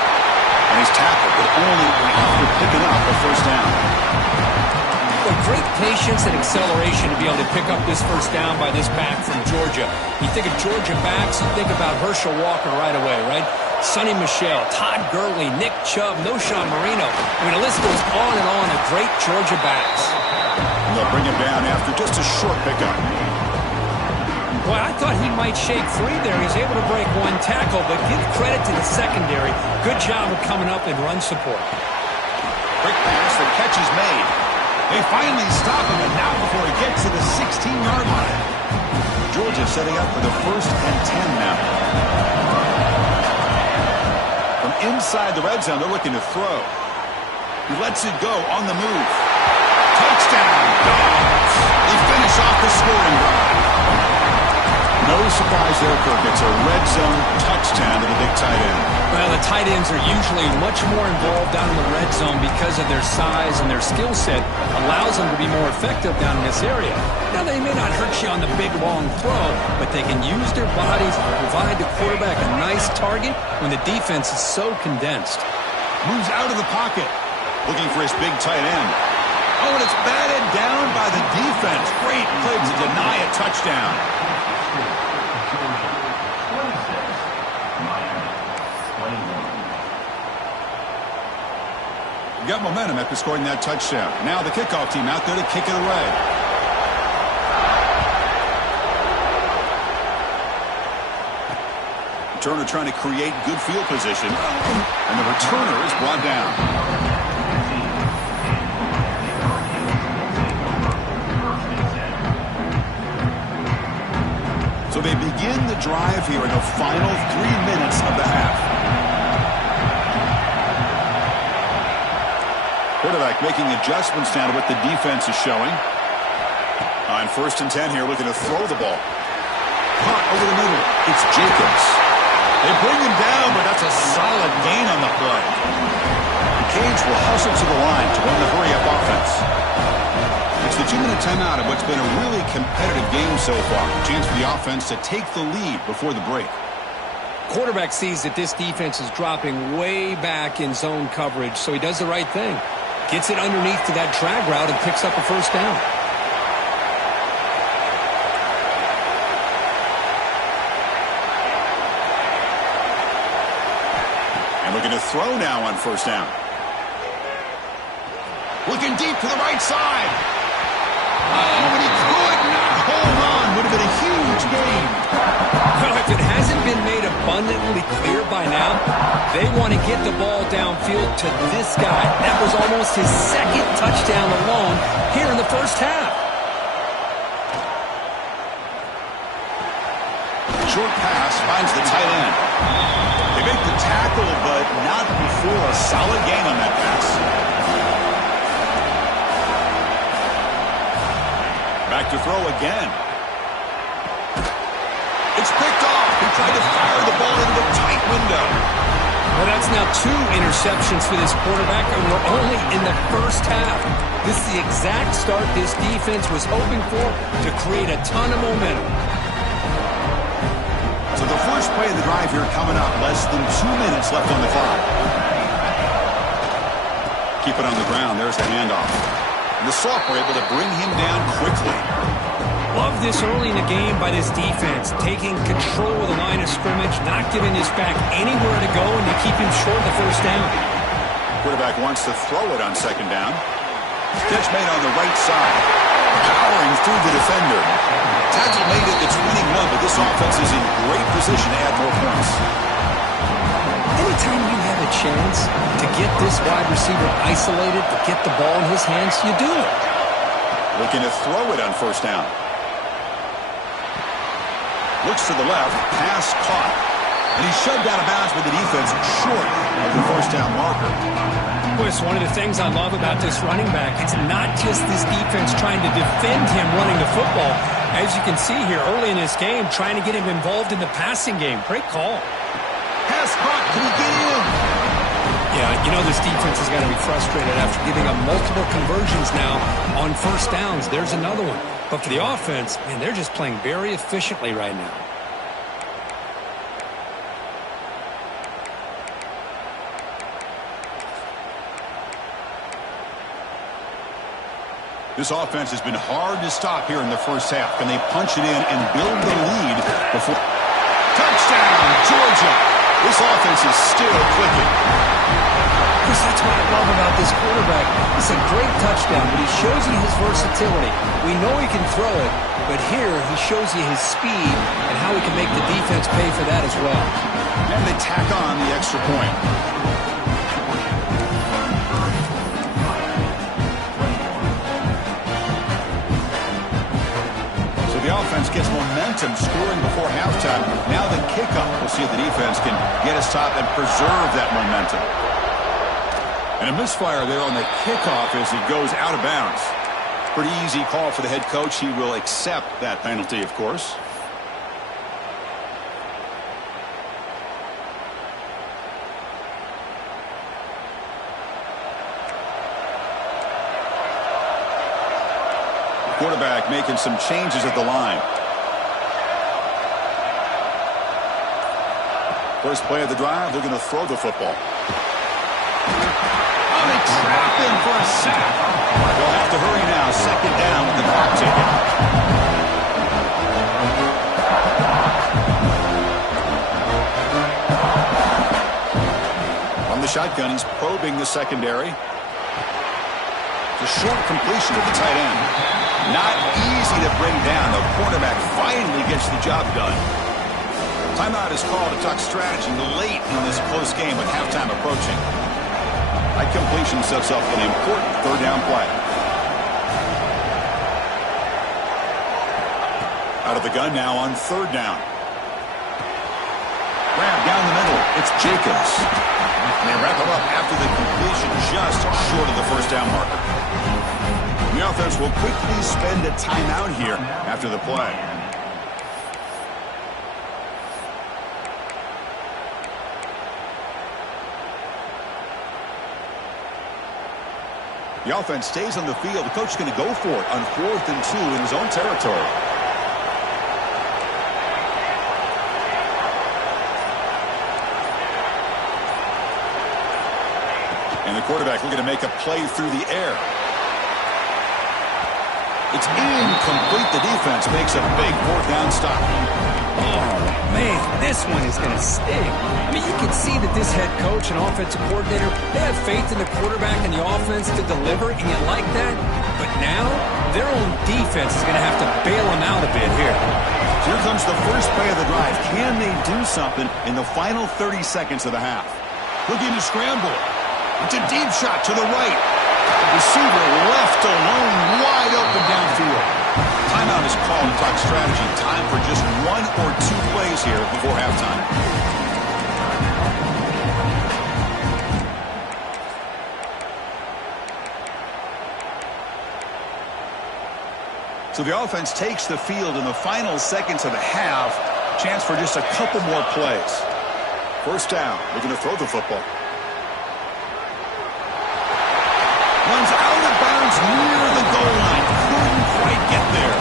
And he's tackled, but only after picking up a first down. Well, great patience and acceleration to be able to pick up this first down by this back from Georgia. You think of Georgia backs, you think about Herschel Walker right away, right? Sonny Michel, Todd Gurley, Nick Chubb, Noshawn Marino. I mean, the list goes on and on of great Georgia backs. And they'll bring him down after just a short pickup. Boy, I thought he might shake free there. He's able to break one tackle, but give credit to the secondary. Good job of coming up in run support. Quick pass, the catch is made. They finally stop him, and now before he gets to the 16-yard line. Georgia setting up for the 1st and 10 now. From inside the red zone, they're looking to throw. He lets it go on the move. Touchdown, Dogs. They finish off the scoring drive. No surprise there, Kirk. It's a red zone touchdown to the big tight end. Well, the tight ends are usually much more involved down in the red zone because of their size and their skill set allows them to be more effective down in this area. Now, they may not hurt you on the big, long throw, but they can use their bodies to provide the quarterback a nice target when the defense is so condensed. Moves out of the pocket, looking for his big tight end. Oh, and it's batted down by the defense. Great play to deny a touchdown. Got momentum after scoring that touchdown. Now the kickoff team out there to kick it away. Returner trying to create good field position. And the returner is brought down. So they begin the drive here in the final 3 minutes of the half. Quarterback making adjustments now to what the defense is showing. On 1st and 10 here, looking to throw the ball. Caught over the middle. It's Jacobs. They bring him down, but that's a solid gain on the play. The Canes will hustle to the line to run the hurry-up offense. It's the 2-minute timeout of what's been a really competitive game so far. Chance for the offense to take the lead before the break. Quarterback sees that this defense is dropping way back in zone coverage, so he does the right thing. Gets it underneath to that drag route and picks up a 1st down. And looking to throw now on 1st down. Looking deep to the right side. Oh, but he could not hold on. Would have been a huge gain. Well, if it hasn't been made abundantly clear by now, they want to get the ball downfield to this guy. That was almost his 2nd touchdown alone here in the 1st half. Short pass finds the tight end. They make the tackle, but not before a solid gain on that pass. Back to throw again. It's picked off. He tried to fire the ball into the tight window. Well, that's now 2 interceptions for this quarterback, and we're only in the 1st half. This is the exact start this defense was hoping for to create a ton of momentum. So the first play of the drive here coming up. Less than 2 minutes left on the clock. Keep it on the ground. There's the handoff. And the Soft were able to bring him down quickly. Love this early in the game by this defense, taking control of the line of scrimmage, not giving this back anywhere to go, and to keep him short of the 1st down. Quarterback wants to throw it on 2nd down. Catch made on the right side. Powering through the defender. Tackle made at the 21, but this offense is in great position to add more points. Anytime you have a chance to get this wide receiver isolated, to get the ball in his hands, you do it. Looking to throw it on 1st down. Looks to the left, pass caught. And he's shoved out of bounds with the defense short of the 1st down marker. Boy, it's one of the things I love about this running back. It's not just this defense trying to defend him running the football. As you can see here early in this game, trying to get him involved in the passing game. Great call. Pass caught. Can he get in? Yeah, you know this defense has got to be frustrated after giving up multiple conversions now on 1st downs. There's another one. But for the offense, man, they're just playing very efficiently right now. This offense has been hard to stop here in the 1st half. Can they punch it in and build the lead before... Touchdown, Georgia! This offense is still clicking. Chris, that's what I love about this quarterback. It's a great touchdown, but he shows you his versatility. We know he can throw it, but here he shows you his speed and how he can make the defense pay for that as well. And they tack on the extra point. So the offense gets momentum scoring before halftime. Now the kickoff. We'll see if the defense can get a stop and preserve that momentum. And a misfire there on the kickoff as it goes out of bounds. Pretty easy call for the head coach. He will accept that penalty, of course. Quarterback making some changes at the line. First play of the drive, looking to throw the football. Oh, they trap him for a sack. They'll have to hurry now. 2nd down with the clock ticking. From the shotgun, he's probing the secondary. The short completion to the tight end. Not easy to bring down. The quarterback finally gets the job done. Timeout is called to talk strategy late in this close game with halftime approaching. That completion sets up an important third down play. Out of the gun now on third down. Grab down the middle. It's Jacobs. And they wrap him up after the completion just short of the first down marker. The offense will quickly spend a timeout here after the play. The offense stays on the field. The coach is going to go for it on 4th and 2 in his own territory. And the quarterback looking to make a play through the air. It's incomplete. The defense makes a big 4th down stop. Oh, man, this one is going to sting. I mean, you can see that this head coach and offensive coordinator, they have faith in the quarterback and the offense to deliver, and you like that. But now, their own defense is going to have to bail them out a bit here. Here comes the first play of the drive. Can they do something in the final 30 seconds of the half? Looking to scramble. It's a deep shot to the right. Receiver left alone, wide open downfield. Timeout is called to talk strategy. Time for just 1 or 2 plays here before halftime. So the offense takes the field in the final seconds of the half. Chance for just a couple more plays. First down, looking to throw the football. Runs out of bounds near the goal line. Couldn't quite get there.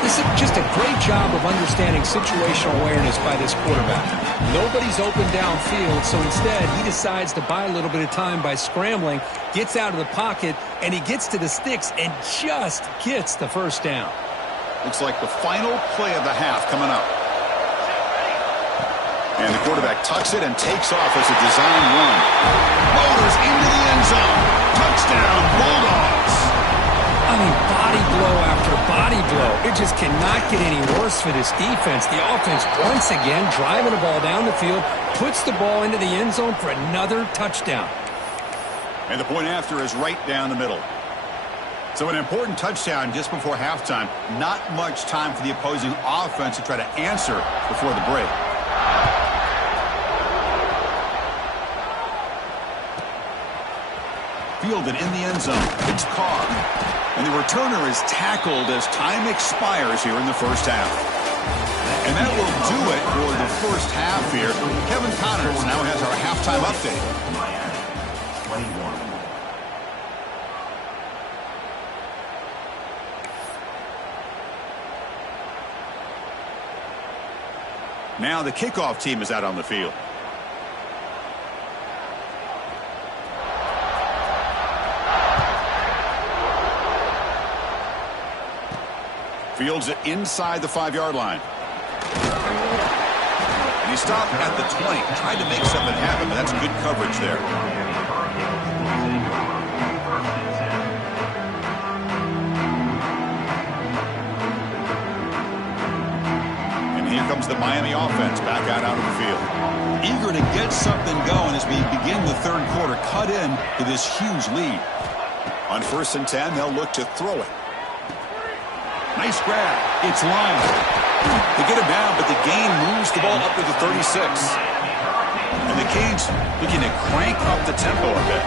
This is just a great job of understanding situational awareness by this quarterback. Nobody's open downfield, so instead he decides to buy a little bit of time by scrambling, gets out of the pocket, and he gets to the sticks and just gets the first down. Looks like the final play of the half coming up. And the quarterback tucks it and takes off as a design run. Motors into the end zone. Touchdown, Bulldogs. I mean, body blow after body blow. It just cannot get any worse for this defense. The offense, once again, driving the ball down the field, puts the ball into the end zone for another touchdown. And the point after is right down the middle. So an important touchdown just before halftime. Not much time for the opposing offense to try to answer before the break. Fielded in the end zone. It's Carr. And the returner is tackled as time expires here in the first half. And that will do it for the first half here. Kevin Connors now has our halftime update. Now the kickoff team is out on the field. Fields it inside the 5-yard line. And he stopped at the 20. Tried to make something happen, but that's good coverage there. And here comes the Miami offense back out of the field. Eager to get something going as we begin the third quarter. Cut in to this huge lead. On 1st and 10, they'll look to throw it. Nice grab. It's lined. They get him down, but the gain moves the ball up to the 36. And the Canes looking to crank up the tempo a bit.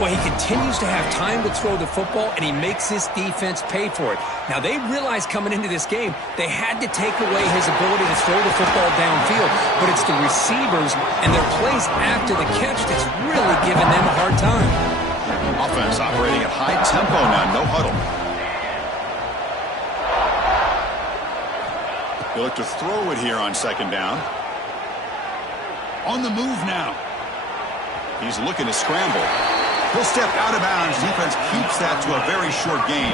Well, he continues to have time to throw the football, and he makes this defense pay for it. Now, they realized coming into this game, they had to take away his ability to throw the football downfield, but it's the receivers and their plays after the catch that's really giving them a hard time. Offense operating at high tempo now, no huddle. They look to throw it here on 2nd down. On the move now. He's looking to scramble. He'll step out of bounds. Defense keeps that to a very short gain.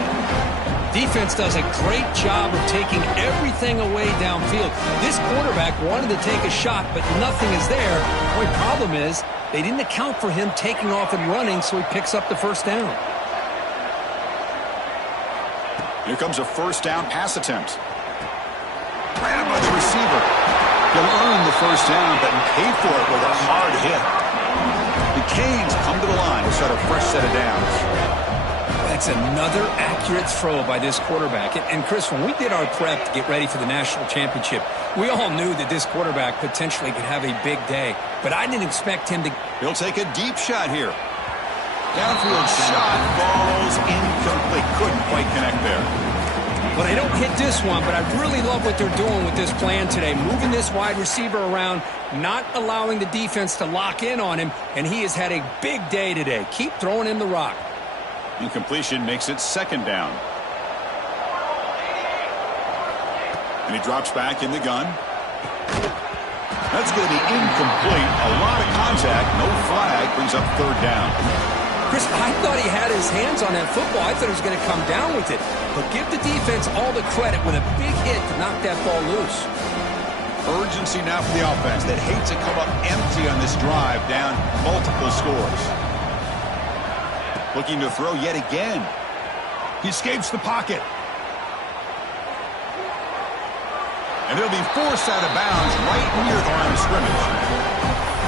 Defense does a great job of taking everything away downfield. This quarterback wanted to take a shot, but nothing is there. The only problem is they didn't account for him taking off and running, so he picks up the first down. Here comes a first down pass attempt. Ran by the receiver. He'll earn the first down, but pay for it with a hard hit. The Canes come to the line to start a fresh set of downs. That's another accurate throw by this quarterback. And Chris, when we did our prep to get ready for the national championship, we all knew that this quarterback potentially could have a big day. But I didn't expect him to... He'll take a deep shot here. Downfield shot falls incomplete. Couldn't quite connect there. Well, they don't hit this one, but I really love what they're doing with this plan today. Moving this wide receiver around, not allowing the defense to lock in on him, and he has had a big day today. Keep throwing him the rock. Incompletion makes it second down. And he drops back in the gun. That's going to be incomplete. A lot of contact, no flag, brings up third down. Chris, I thought he had his hands on that football. I thought he was going to come down with it. But give the defense all the credit with a big hit to knock that ball loose. Urgency now for the offense that hates to come up empty on this drive, down multiple scores. Looking to throw yet again. He escapes the pocket. And he'll be forced out of bounds right near the line of scrimmage.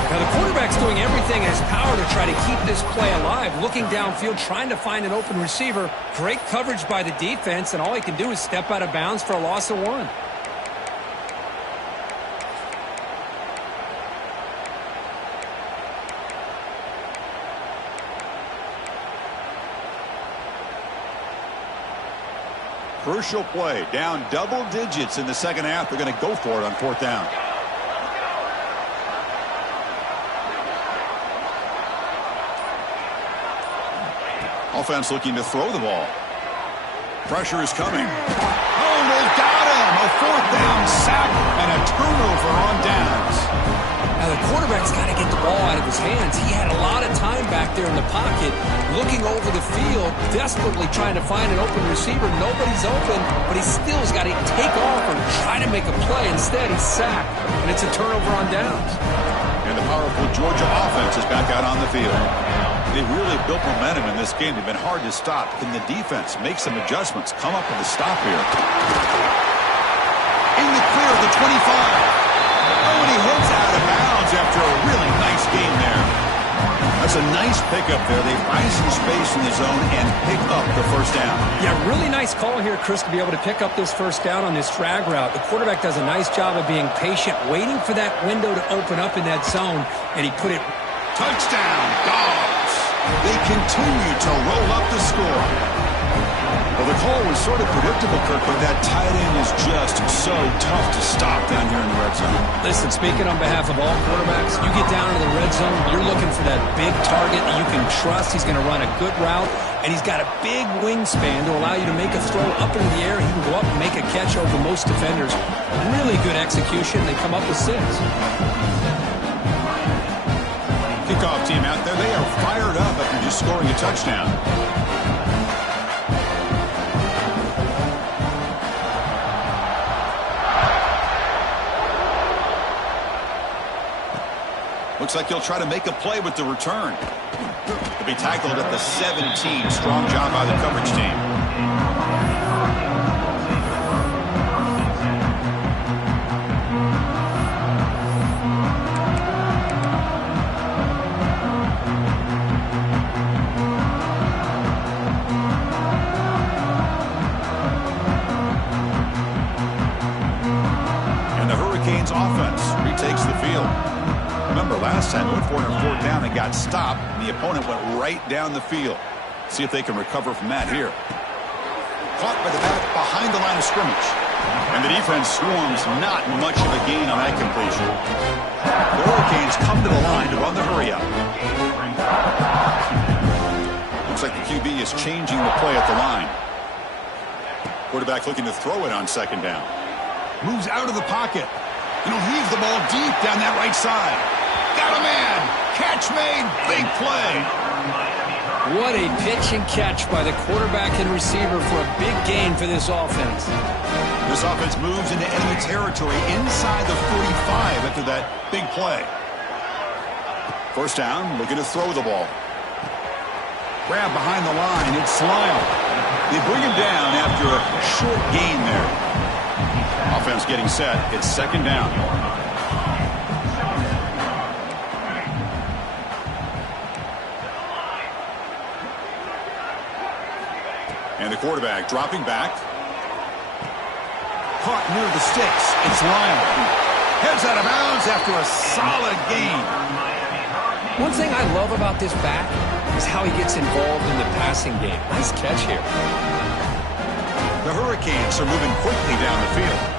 Now, the quarterback's doing everything in his power to try to keep this play alive. Looking downfield, trying to find an open receiver. Great coverage by the defense, and all he can do is step out of bounds for a loss of 1. Crucial play. Down double digits in the second half. They're going to go for it on fourth down. Offense looking to throw the ball. Pressure is coming. Oh, they've got him. A fourth down sack and a turnover on downs. Now, the quarterback's got to get the ball out of his hands. He had a lot of time back there in the pocket, looking over the field, desperately trying to find an open receiver. Nobody's open, but he still's got to take off or try to make a play. Instead, he's sacked, and it's a turnover on downs. And the powerful Georgia offense is back out on the field. They really built momentum in this game. They've been hard to stop. Can the defense make some adjustments? Come up with a stop here. In the clear of the 25. Oh, and he heads out of bounds after a really nice game there. That's a nice pickup there. They find some space in the zone and pick up the first down. Yeah, really nice call here, Chris, to be able to pick up this first down on this drag route. The quarterback does a nice job of being patient, waiting for that window to open up in that zone, and he put it... Touchdown, Dogs! They continue to roll up the score. Well, the call was sort of predictable, Kirk, but that tight end is just so tough to stop down here in the red zone. Listen, speaking on behalf of all quarterbacks, you get down into the red zone, you're looking for that big target that you can trust. He's going to run a good route, and he's got a big wingspan to allow you to make a throw up into the air. He can go up and make a catch over most defenders. Really good execution. They come up with 6. Kickoff team out there, they are fired up after just scoring a touchdown. Looks like he'll try to make a play with the return. He'll be tackled at the 17. Strong job by the coverage team. And the Hurricanes offense retakes the field. Remember, last time they went for it on fourth down and got stopped, and the opponent went right down the field. See if they can recover from that here. Caught by the back behind the line of scrimmage. And the defense swarms, not much of a gain on that completion. The Hurricanes come to the line to run the hurry up. Looks like the QB is changing the play at the line. Quarterback looking to throw it on second down. Moves out of the pocket. And he'll heave the ball deep down that right side. Got a man. Catch made. Big play. What a pitch and catch by the quarterback and receiver for a big gain for this offense. This offense moves into enemy territory inside the 45 after that big play. First down, looking to throw the ball. Grab behind the line. It's Lyle. They bring him down after a short gain there. Offense getting set. It's second down. And the quarterback dropping back. Caught near the sticks. It's Lyle. Heads out of bounds after a solid gain. One thing I love about this back is how he gets involved in the passing game. Nice catch here. The Hurricanes are moving quickly down the field.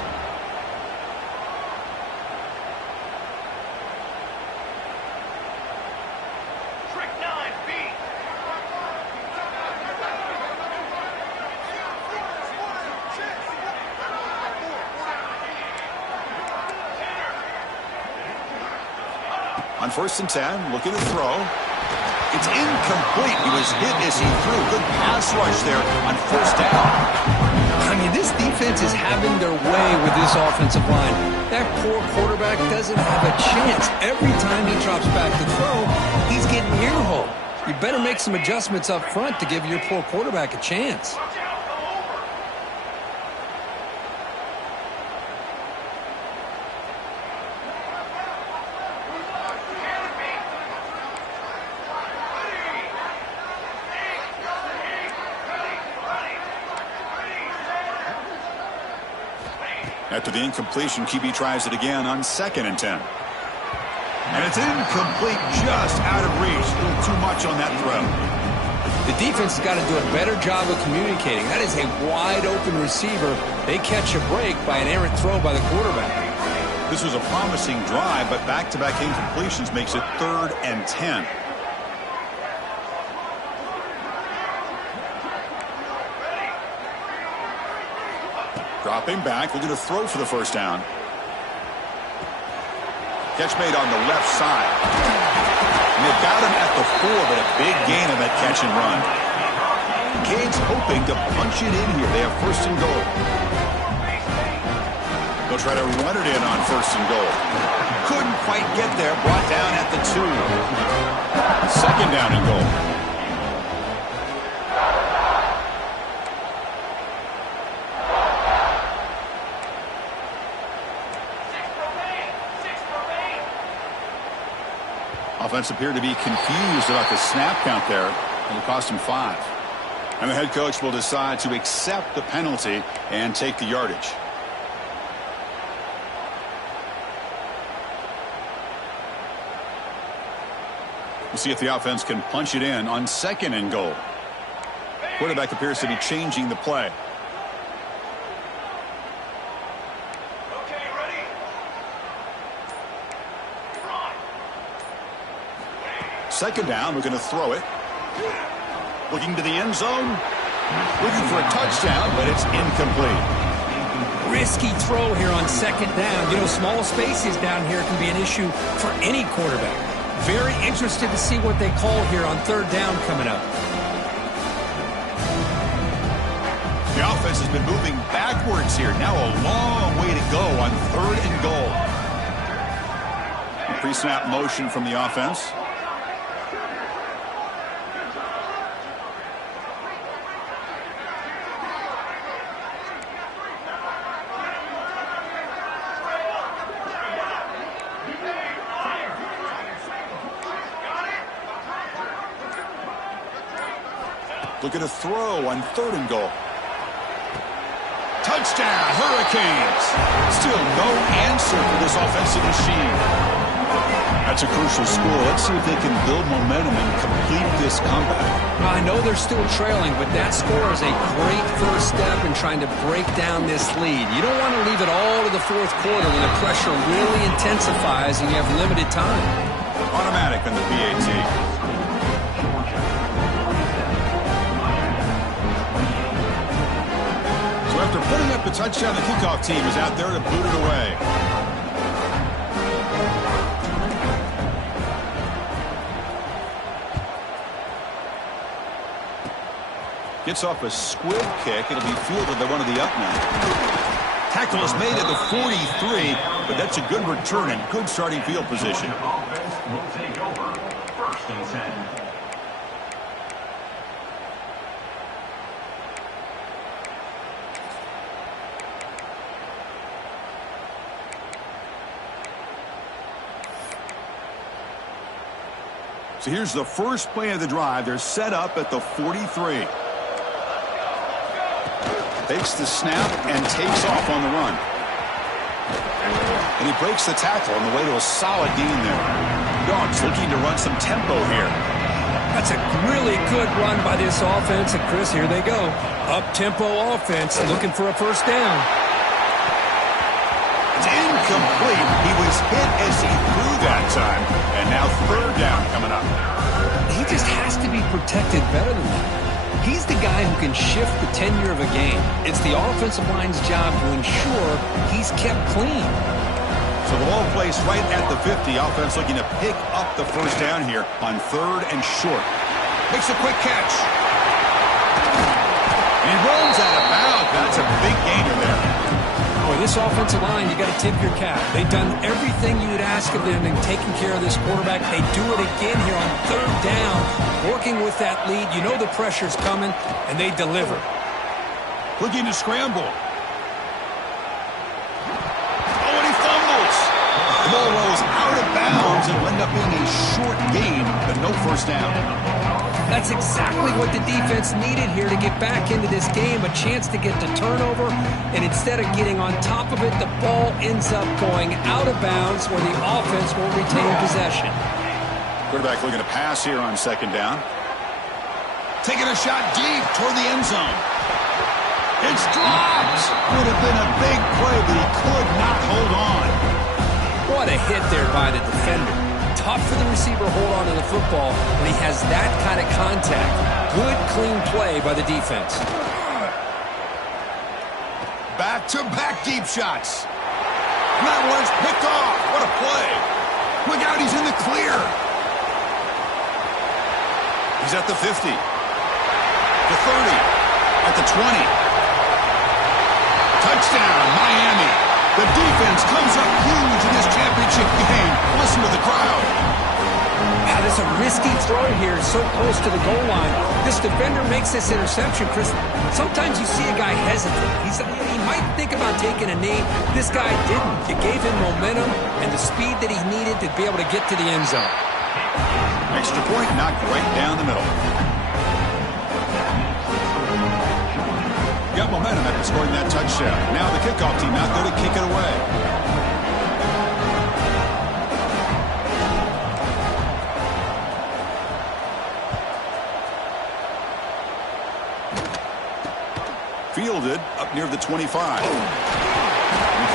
On 1st and 10, looking to throw. It's incomplete. He was hit as he threw. Good pass rush there on 1st down. I mean, this defense is having their way with this offensive line. That poor quarterback doesn't have a chance. Every time he drops back to throw, he's getting ear-hole. You better make some adjustments up front to give your poor quarterback a chance. After the incompletion, QB tries it again on 2nd and 10. And it's incomplete, just out of reach. A little too much on that throw. The defense has got to do a better job of communicating. That is a wide-open receiver. They catch a break by an errant throw by the quarterback. This was a promising drive, but back-to-back incompletions makes it 3rd and 10. Dropping back, looking to throw for the 1st down. Catch made on the left side. And they've got him at the 4, but a big gain on that catch and run. Canes hoping to punch it in here. They have 1st and goal. They'll try to run it in on 1st and goal. Couldn't quite get there. Brought down at the 2. 2nd down and goal. Offense appeared to be confused about the snap count there. It'll cost him 5. And the head coach will decide to accept the penalty and take the yardage. We'll see if the offense can punch it in on 2nd and goal. Quarterback appears to be changing the play. Second down, we're going to throw it. Looking to the end zone. Looking for a touchdown, but it's incomplete. Risky throw here on 2nd down. You know, small spaces down here can be an issue for any quarterback. Very interested to see what they call here on 3rd down coming up. The offense has been moving backwards here. Now a long way to go on 3rd and goal. Pre-snap motion from the offense. Looking to throw on 3rd and goal. Touchdown, Hurricanes. Still no answer for this offensive machine. That's a crucial score. Let's see if they can build momentum and complete this comeback. Well, I know they're still trailing, but that score is a great first step in trying to break down this lead. You don't want to leave it all to the 4th quarter when the pressure really intensifies and you have limited time. Automatic on the PAT. After putting up the touchdown, the kickoff team is out there to boot it away. Gets off a squib kick. It'll be fielded by one of the up men. Tackle is made at the 43, but that's a good return and good starting field position. Offense will take over 1st and 10. So here's the first play of the drive. They're set up at the 43. Takes the snap and takes off on the run. And he breaks the tackle on the way to a solid gain there. Dogs looking to run some tempo here. That's a really good run by this offense. And, Chris, here they go. Up-tempo offense looking for a first down. It's incomplete. He was hit as he threw that time. And now third down coming up. He just has to be protected better than that. He's the guy who can shift the tenure of a game. It's the offensive line's job to ensure he's kept clean. So the ball placed right at the 50. Offense looking to pick up the first down here on third and short. Makes a quick catch. And he runs out of bounds. That's a big gainer there. Boy, this offensive line, you got to tip your cap. They've done everything you would ask of them in taking care of this quarterback. They do it again here on third down, working with that lead. You know the pressure's coming, and they deliver. Looking to scramble. Oh, and he fumbles. The ball rolls out of bounds and will end up being a short gain, but no first down. That's exactly what the defense needed here to get back into this game, a chance to get the turnover, and instead of getting on top of it, the ball ends up going out of bounds where the offense will retain possession. Quarterback looking to pass here on second down. Taking a shot deep toward the end zone. It's dropped. Would have been a big play, but he could not hold on. What a hit there by the defender. Tough for the receiver to hold on to the football when he has that kind of contact. Good, clean play by the defense. Back-to-back deep shots. And that one's picked off. What a play. Look out, he's in the clear. He's at the 50. The 30. At the 20. Touchdown, Miami. The defense comes up huge in this championship game. Listen to the crowd. Now, there's a risky throw here so close to the goal line. This defender makes this interception, Chris. Sometimes you see a guy hesitate. He might think about taking a knee. This guy didn't. It gave him momentum and the speed that he needed to be able to get to the end zone. Extra point knocked right down the middle. Got momentum after scoring that touchdown. Now the kickoff team out there to kick it away. Fielded up near the 25. The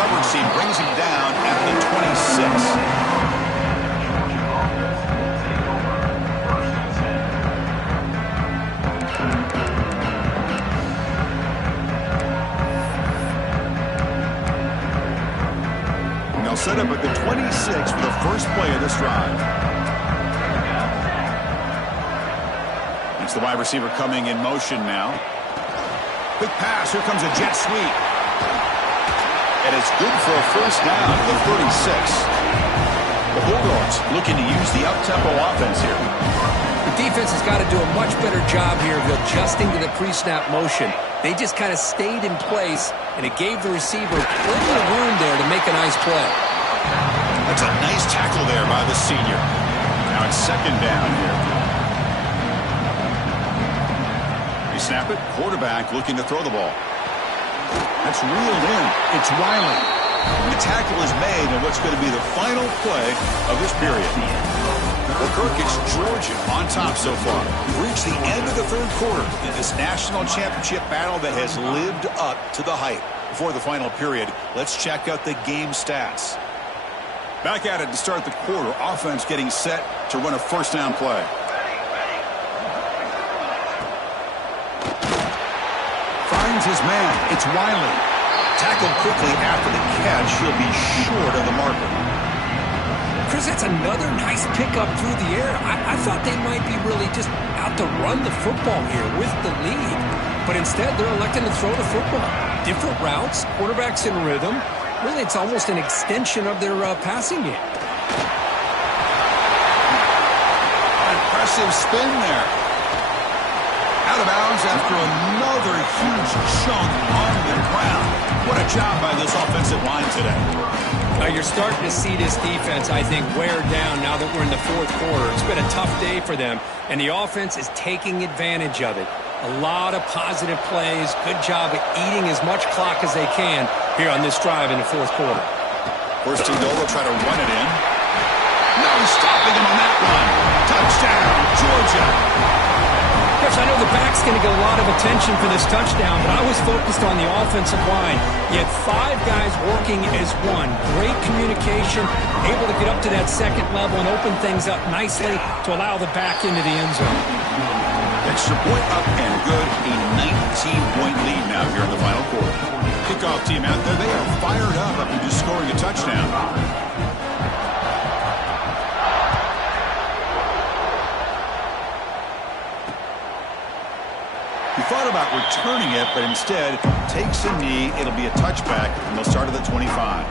coverage team brings him down at the 26. Set up at the 26 for the first play of this drive. It's the wide receiver coming in motion now. Quick pass. Here comes a jet sweep. And it's good for a first down at the 36. The Bulldogs looking to use the up-tempo offense here. The defense has got to do a much better job here of adjusting to the pre-snap motion. They just kind of stayed in place, and it gave the receiver plenty of room there to make a nice play. That's a nice tackle there by the senior. Now it's second down here. They snap it. Quarterback looking to throw the ball. That's reeled in. It's Riley. The tackle is made on what's going to be the final play of this period. Well, Kirk, it's Georgia on top so far. We've reached the end of the third quarter in this national championship battle that has lived up to the hype. Before the final period, let's check out the game stats. Back at it to start the quarter. Offense getting set to run a first down play. Finds his man. It's Wiley. Tackled quickly after the catch. He'll be short of the marker. Chris, that's another nice pickup through the air. I thought they might be really just out to run the football here with the lead. But instead, they're electing to throw the football. Different routes, quarterbacks in rhythm. Really, it's almost an extension of their passing game. Impressive spin there. Out of bounds after another huge chunk on the ground. What a job by this offensive line today. You're starting to see this defense, I think, wear down now that we're in the fourth quarter. It's been a tough day for them, and the offense is taking advantage of it. A lot of positive plays. Good job at eating as much clock as they can here on this drive in the fourth quarter. First and goal, they'll try to run it in. No stopping him on that one. Touchdown, Georgia. Chris, I know the back's going to get a lot of attention for this touchdown, but I was focused on the offensive line. You had 5 guys working as one. Great communication, able to get up to that second level and open things up nicely to allow the back into the end zone. Extra point up and good. A 19-point lead now here in the final quarter. Kickoff team out there, they are fired up after just scoring a touchdown. He thought about returning it, but instead takes a knee. It'll be a touchback, and they'll start at the 25.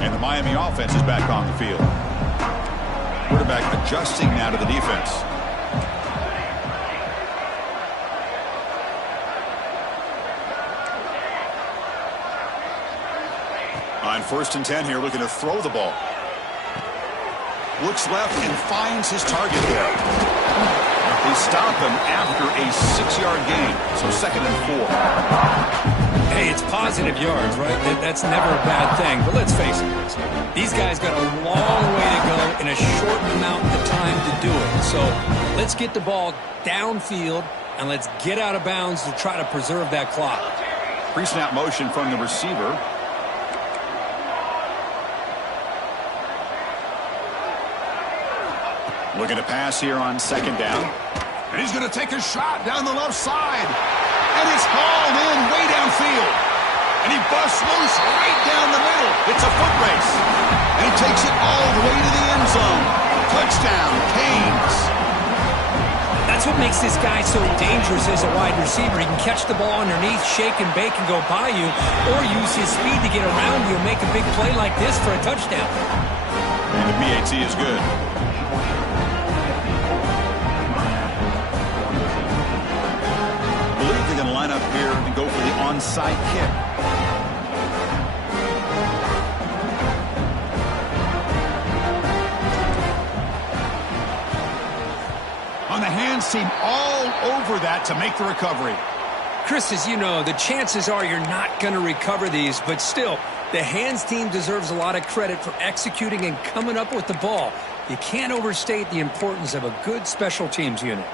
And the Miami offense is back on the field. Quarterback adjusting now to the defense. On 1st and 10 here, looking to throw the ball. Looks left and finds his target there. They stop him after a 6-yard gain, so 2nd and 4. Hey, it's positive yards, right? That's never a bad thing. But let's face it, these guys got a long way to go in a short amount of time to do it. So let's get the ball downfield, and let's get out of bounds to try to preserve that clock. Pre-snap motion from the receiver. Looking to pass here on 2nd down. And he's going to take a shot down the left side. And it's hauled in way downfield. And he busts loose right down the middle. It's a foot race. And he takes it all the way to the end zone. Touchdown, Canes. That's what makes this guy so dangerous as a wide receiver. He can catch the ball underneath, shake and bake and go by you, or use his speed to get around you and make a big play like this for a touchdown. And the PAT is good. Line up here and go for the onside kick. On the hands team, all over that to make the recovery. Chris, as you know, the chances are you're not going to recover these, but still, the hands team deserves a lot of credit for executing and coming up with the ball. You can't overstate the importance of a good special teams unit.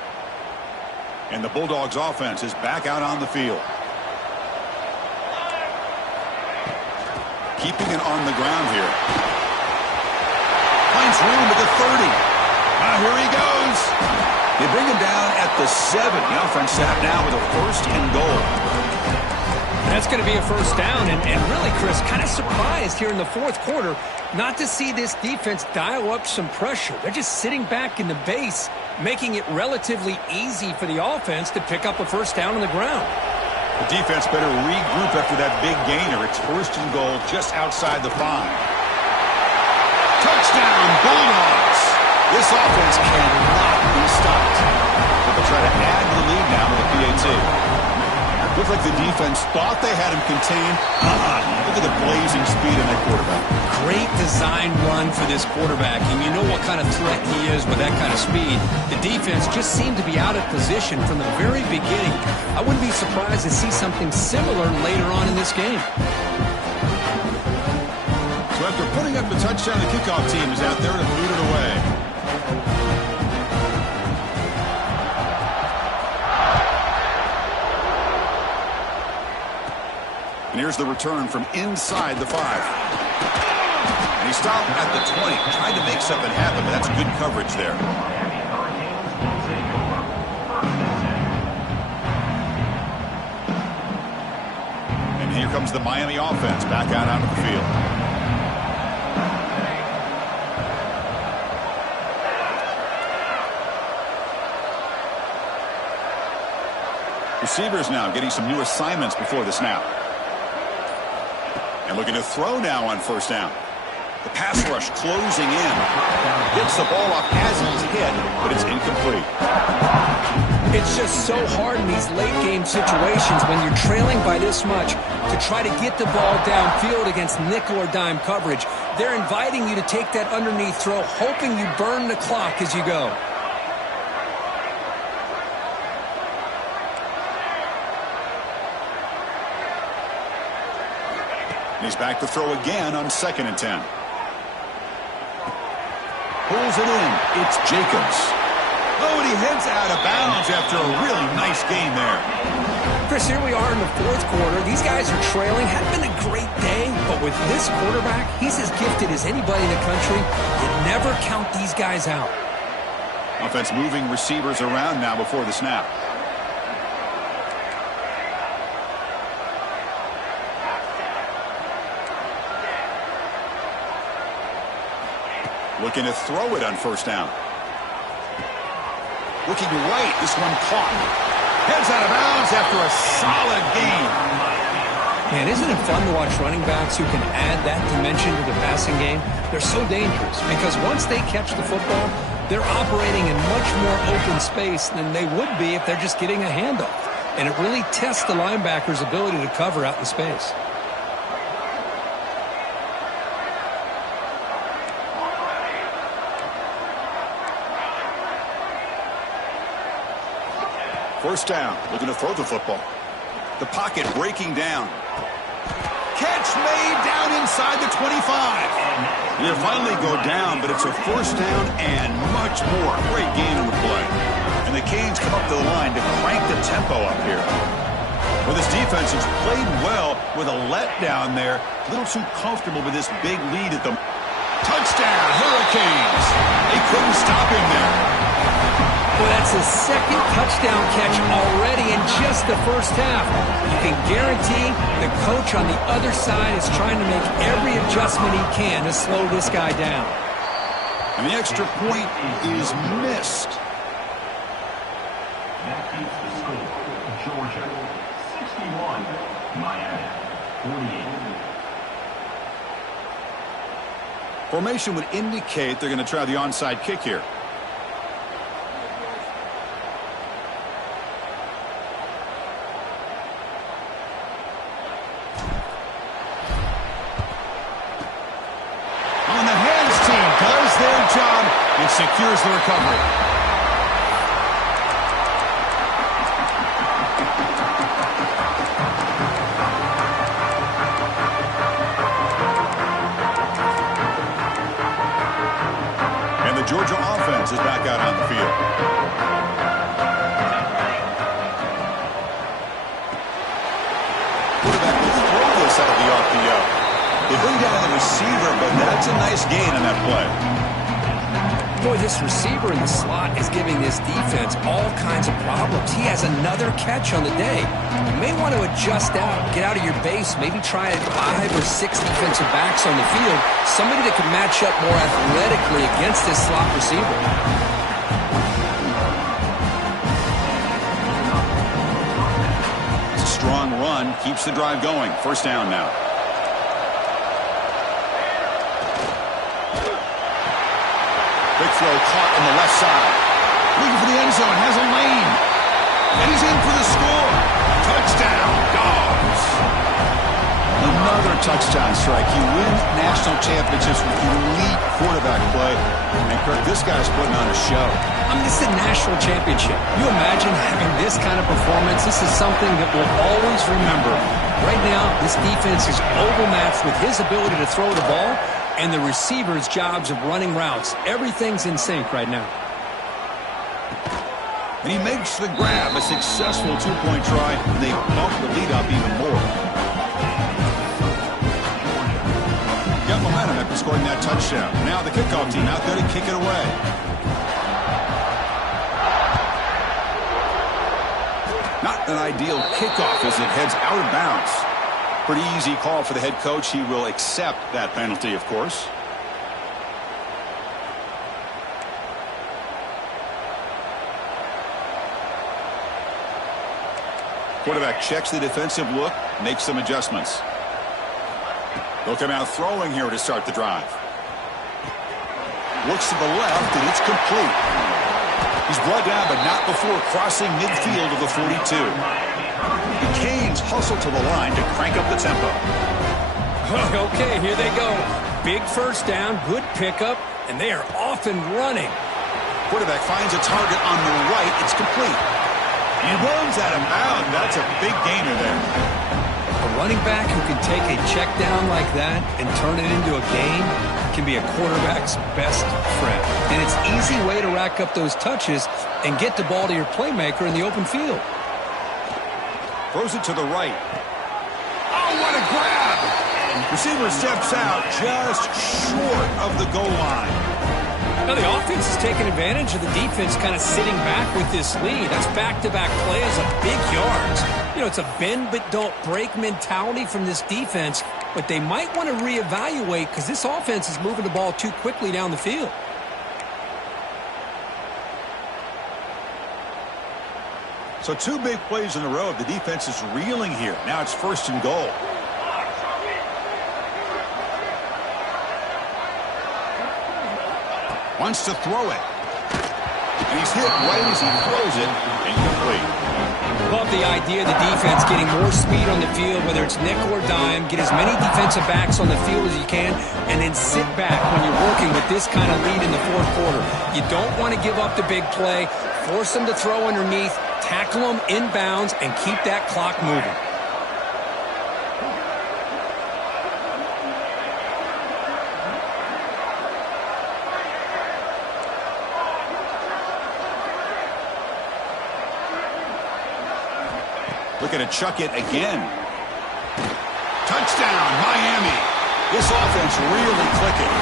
And the Bulldogs offense is back out on the field. Keeping it on the ground here. Finds room at the 30. Here he goes. They bring him down at the 7. The offense set up now with a 1st and goal. That's going to be a 1st down. And really, Chris, kind of surprised here in the fourth quarter not to see this defense dial up some pressure. They're just sitting back in the base, making it relatively easy for the offense to pick up a 1st down on the ground. The defense better regroup after that big gainer. It's 1st and goal just outside the 5. Touchdown, Bulldogs. This offense cannot be stopped. But they'll try to add the lead now with the PAT. Looked like the defense thought they had him contained. Look at the blazing speed in that quarterback. Great design run for this quarterback, and you know what kind of threat he is with that kind of speed. The defense just seemed to be out of position from the very beginning. I wouldn't be surprised to see something similar later on in this game. So after putting up the touchdown, the kickoff team is out there to boot it away. And here's the return from inside the 5. And he stopped at the 20. Tried to make something happen, but that's good coverage there. And here comes the Miami offense back out onto the field. Receivers now getting some new assignments before the snap. And looking to throw now on first down. The pass rush closing in. Gets the ball off as he's hit, but it's incomplete. It's just so hard in these late-game situations when you're trailing by this much to try to get the ball downfield against nickel or dime coverage. They're inviting you to take that underneath throw, hoping you burn the clock as you go. He's back to throw again on 2nd and 10. Pulls it in. It's Jacobs. Oh, and he heads out of bounds after a really nice gain there. Chris, here we are in the 4th quarter. These guys are trailing. Hadn't been a great day, but with this quarterback, he's as gifted as anybody in the country. You never count these guys out. Offense moving receivers around now before the snap. Looking to throw it on first down. Looking right, this one caught. Heads out of bounds after a solid gain. Man, isn't it fun to watch running backs who can add that dimension to the passing game? They're so dangerous because once they catch the football, they're operating in much more open space than they would be if they're just getting a handoff. And it really tests the linebacker's ability to cover out in space. First down, looking to throw the football. The pocket breaking down. Catch made down inside the 25. They finally go down, but it's a first down and much more. Great gain on the play. And the Canes come up to the line to crank the tempo up here. Well, this defense has played well with a letdown there. A little too comfortable with this big lead at the touchdown, Hurricanes. They couldn't stop him there. Well, that's his 2nd touchdown catch already in just the first half. You can guarantee the coach on the other side is trying to make every adjustment he can to slow this guy down. And the extra point is missed. That keeps the score. Georgia 61, Miami 48. Formation would indicate they're going to try the onside kick here. And secures the recovery. And the Georgia offense is back out on the field. Quarterback will throw this out of the RPO. They bring down the receiver, but that's a nice gain on that play. Boy, this receiver in the slot is giving this defense all kinds of problems. He has another catch on the day. You may want to adjust out, get out of your base, maybe try 5 or 6 defensive backs on the field, somebody that can match up more athletically against this slot receiver. It's a strong run, keeps the drive going. First down now. Big throw caught on the left side. Looking for the end zone, has a lane. And he's in for the score. Touchdown, Dogs. Another touchdown strike. You win national championships with elite quarterback play. And Kirk, this guy's putting on a show. I mean, this is a national championship. You imagine having this kind of performance? This is something that we'll always remember. Right now, this defense is overmatched with his ability to throw the ball and the receiver's jobs of running routes. Everything's in sync right now. And he makes the grab, a successful two-point try, and they bump the lead up even more. Got momentum after scoring that touchdown. Now the kickoff team out there to kick it away. Not an ideal kickoff as it heads out of bounds. Pretty easy call for the head coach. He will accept that penalty, of course. Quarterback checks the defensive look, makes some adjustments. They'll come out throwing here to start the drive. Looks to the left, and it's complete. He's brought down, but not before crossing midfield of the 42. The Canes hustle to the line to crank up the tempo. Okay, here they go. Big first down, good pickup, and they are off and running. Quarterback finds a target on the right. It's complete. He runs out of bounds. That's a big gainer there. A running back who can take a check down like that and turn it into a gain can be a quarterback's best friend. And it's an easy way to rack up those touches and get the ball to your playmaker in the open field. Throws it to the right. Oh, what a grab! Receiver steps out just short of the goal line. Now the offense is taking advantage of the defense kind of sitting back with this lead. That's back-to-back plays of big yards. You know, it's a bend but don't break mentality from this defense, but they might want to reevaluate because this offense is moving the ball too quickly down the field. So 2 big plays in a row. The defense is reeling here. Now it's 1st and goal. Wants to throw it. And he's hit right as he throws it. Incomplete. Love the idea of the defense getting more speed on the field, whether it's nickel or dime. Get as many defensive backs on the field as you can, and then sit back when you're working with this kind of lead in the 4th quarter. You don't want to give up the big play. Force them to throw underneath, tackle them inbounds, and keep that clock moving. Looking to chuck it again. Touchdown, Miami. This offense really clicking.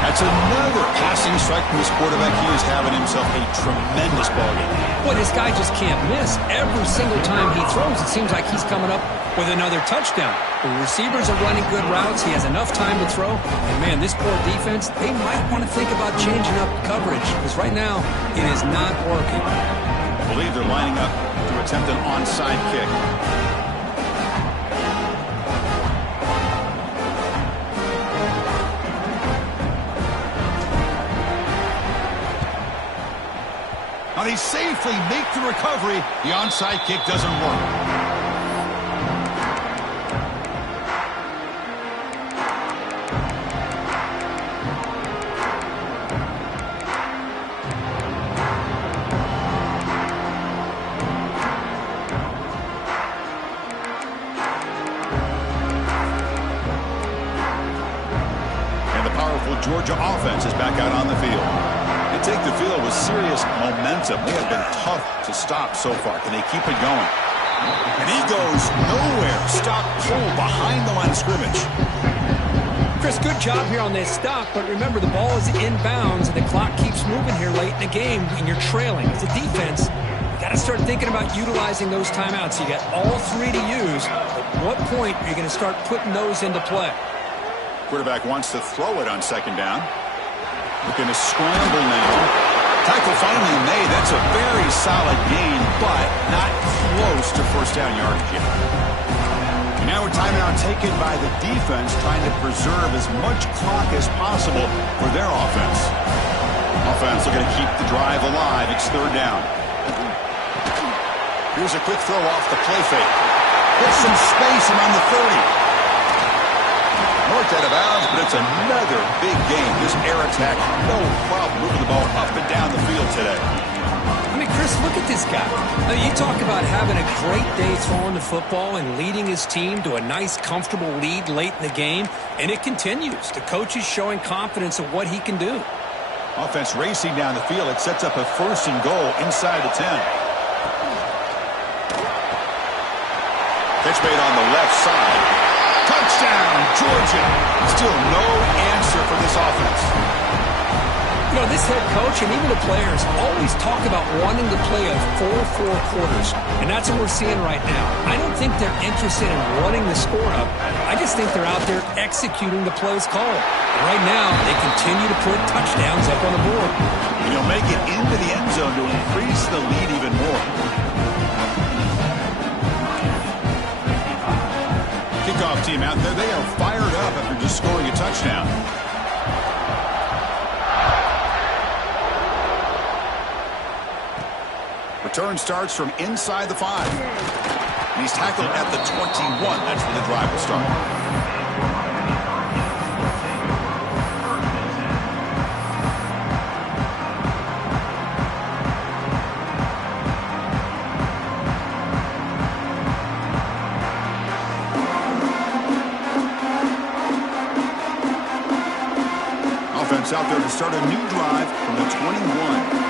That's another passing strike from this quarterback. He is having himself a tremendous ballgame. Boy, this guy just can't miss. Every single time he throws, it seems like he's coming up with another touchdown. The receivers are running good routes. He has enough time to throw. And, man, this poor defense, they might want to think about changing up coverage because right now it is not working. I believe they're lining up to attempt an onside kick. Now they safely make the recovery. The onside kick doesn't work. Georgia offense is back out on the field. They take the field with serious momentum. They have been tough to stop so far. Can they keep it going? And he goes nowhere. Stop pull behind the line of scrimmage. Chris, good job here on this stop, but remember the ball is inbounds and the clock keeps moving here late in the game and you're trailing. As a defense, you got to start thinking about utilizing those timeouts. You got all 3 to use. At what point are you going to start putting those into play? Quarterback wants to throw it on 2nd down. Looking to scramble now. Tackle finally made. That's a very solid gain, but not close to 1st down yardage yet. And now a timeout taken by the defense, trying to preserve as much clock as possible for their offense. Offense looking to keep the drive alive. It's 3rd down. Here's a quick throw off the play fake. Gets some space around the 30. North out of bounds, but it's another big game. This air attack, no problem moving the ball up and down the field today. I mean, Chris, look at this guy. Now, you talk about having a great day throwing the football and leading his team to a nice, comfortable lead late in the game, and it continues. The coach is showing confidence of what he can do. Offense racing down the field. It sets up a 1st and goal inside the 10. Catch made on the left side. Touchdown, Georgia. Still no answer for this offense. You know, this head coach and even the players always talk about wanting to play a 4-4 quarters, and that's what we're seeing right now. I don't think they're interested in running the score up. I just think they're out there executing the plays called. And right now, they continue to put touchdowns up on the board. And he'll make it into the end zone to increase the lead even more. kickoff team out there. They are fired up after just scoring a touchdown. Return starts from inside the 5. And he's tackled at the 21. That's where the drive will start. Offense out there to start a new drive from the 21.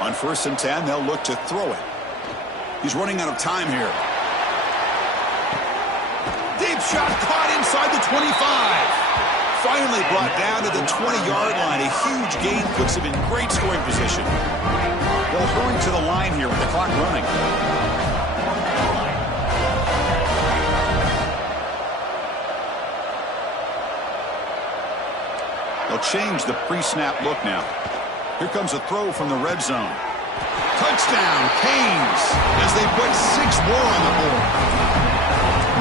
On 1st and 10, they'll look to throw it. He's running out of time here. Deep shot caught inside the 25. Finally brought down to the 20-yard line. A huge gain puts him in great scoring position. They'll hurry to the line here with the clock running. They'll change the pre-snap look now. Here comes a throw from the red zone. Touchdown, Canes, as they put 6 more on the board.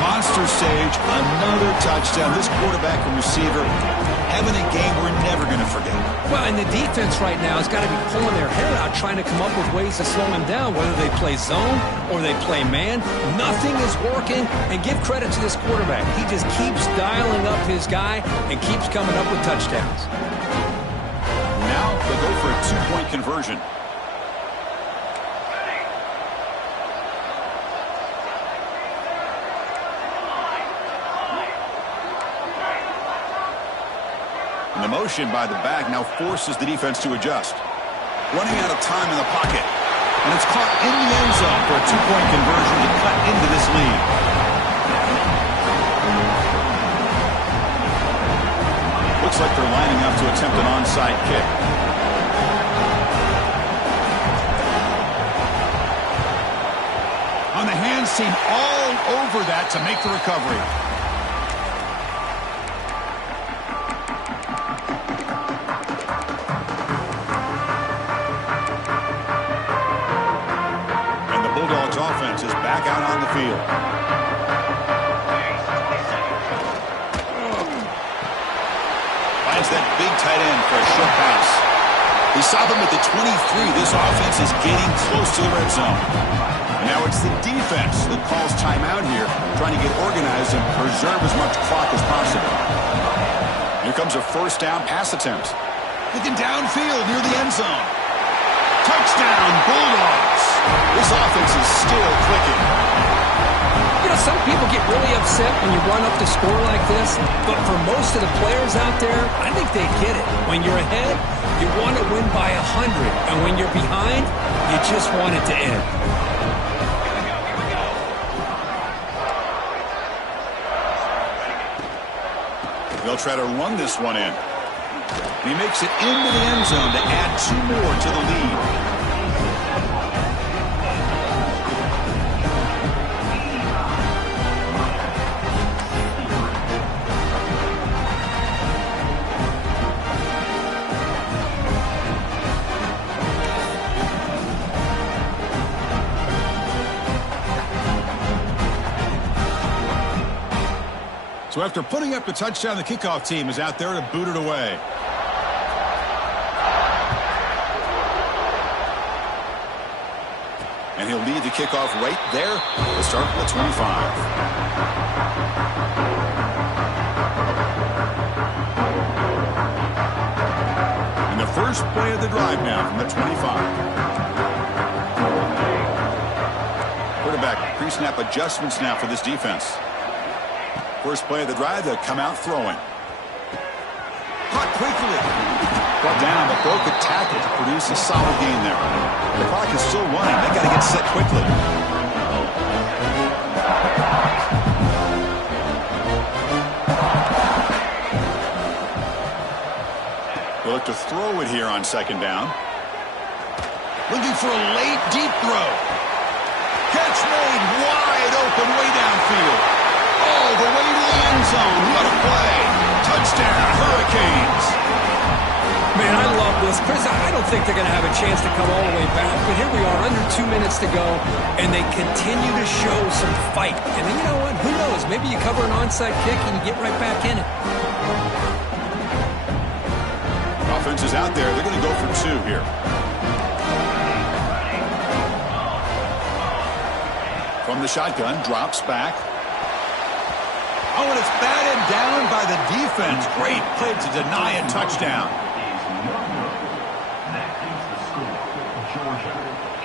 Monster stage, another touchdown. This quarterback and receiver having a game we're never going to forget. Well, and the defense right now has got to be pulling their hair out, trying to come up with ways to slow him down, whether they play zone or they play man. Nothing is working, and give credit to this quarterback. He just keeps dialing up his guy and keeps coming up with touchdowns. Now they'll go for a 2-point conversion. And the motion by the back now forces the defense to adjust. Running out of time in the pocket. And it's caught in the end zone for a 2-point conversion to cut into this lead. Looks like they're lining up to attempt an onside kick. On the hands team all over that to make the recovery. And the Bulldogs offense is back out on the field. Finds that big tight end for a short pass. They stop him at the 23. This offense is getting close to the red zone. And now it's the defense that calls timeout here, trying to get organized and preserve as much clock as possible. Here comes a 1st down pass attempt. Looking downfield near the end zone. Touchdown, Bulldogs. This offense is still clicking. You know, some people get really upset when you run up to score like this, but for most of the players out there, I think they get it. When you're ahead, you want to win by 100, and when you're behind, you just want it to end. They'll try to run this one in. He makes it into the end zone to add 2 more to the lead. So after putting up the touchdown, the kickoff team is out there to boot it away. And he'll lead the kickoff right there to start at the 25. And the first play of the drive now from the 25. Quarterback pre-snap adjustments now for this defense. First play of the drive, they'll come out throwing. Caught quickly. Brought down, but broke a tackle to produce a solid gain there. The clock is still running. They got to get set quickly. They look to throw it here on 2nd down. Looking for a late, deep throw. Catch made wide open way downfield. All the way to the end zone. What a play. Touchdown, Hurricanes. Man, I love this. Chris, I don't think they're going to have a chance to come all the way back, but here we are under 2 minutes to go, and they continue to show some fight. And then, you know what? Who knows? Maybe you cover an onside kick and you get right back in it. Offense is out there. They're going to go for 2 here. From the shotgun, drops back. Oh, and it's batted down by the defense. Great play to deny a touchdown.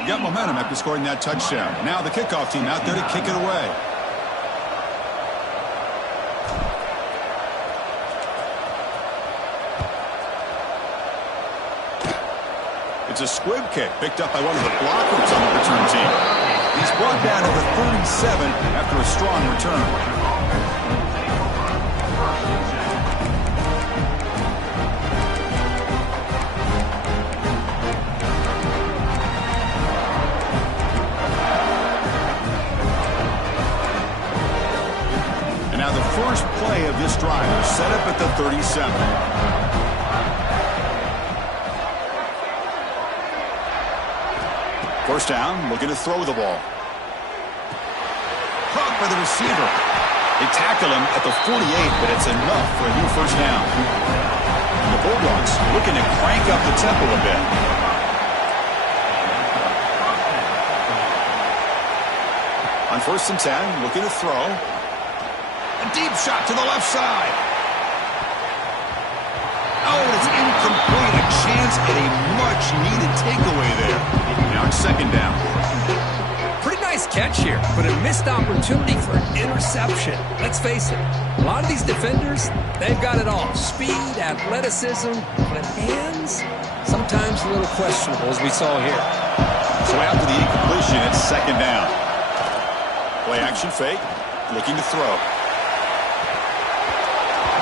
Got momentum after scoring that touchdown. Now the kickoff team out there to kick it away. It's a squib kick picked up by one of the blockers on the return team. He's brought down to the 37 after a strong return. First play of this drive set up at the 37. First down, looking to throw the ball. Caught by the receiver. They tackle him at the 48, but it's enough for a new first down. The Bulldogs looking to crank up the tempo a bit. On 1st and 10, looking to throw. A deep shot to the left side. Oh, it's incomplete. A chance at a much-needed takeaway there. Now it's 2nd down. Pretty nice catch here, but a missed opportunity for an interception. Let's face it, a lot of these defenders, they've got it all. Speed, athleticism, but hands, sometimes a little questionable, as we saw here. So after the incompletion, it's 2nd down. Play action fake, looking to throw.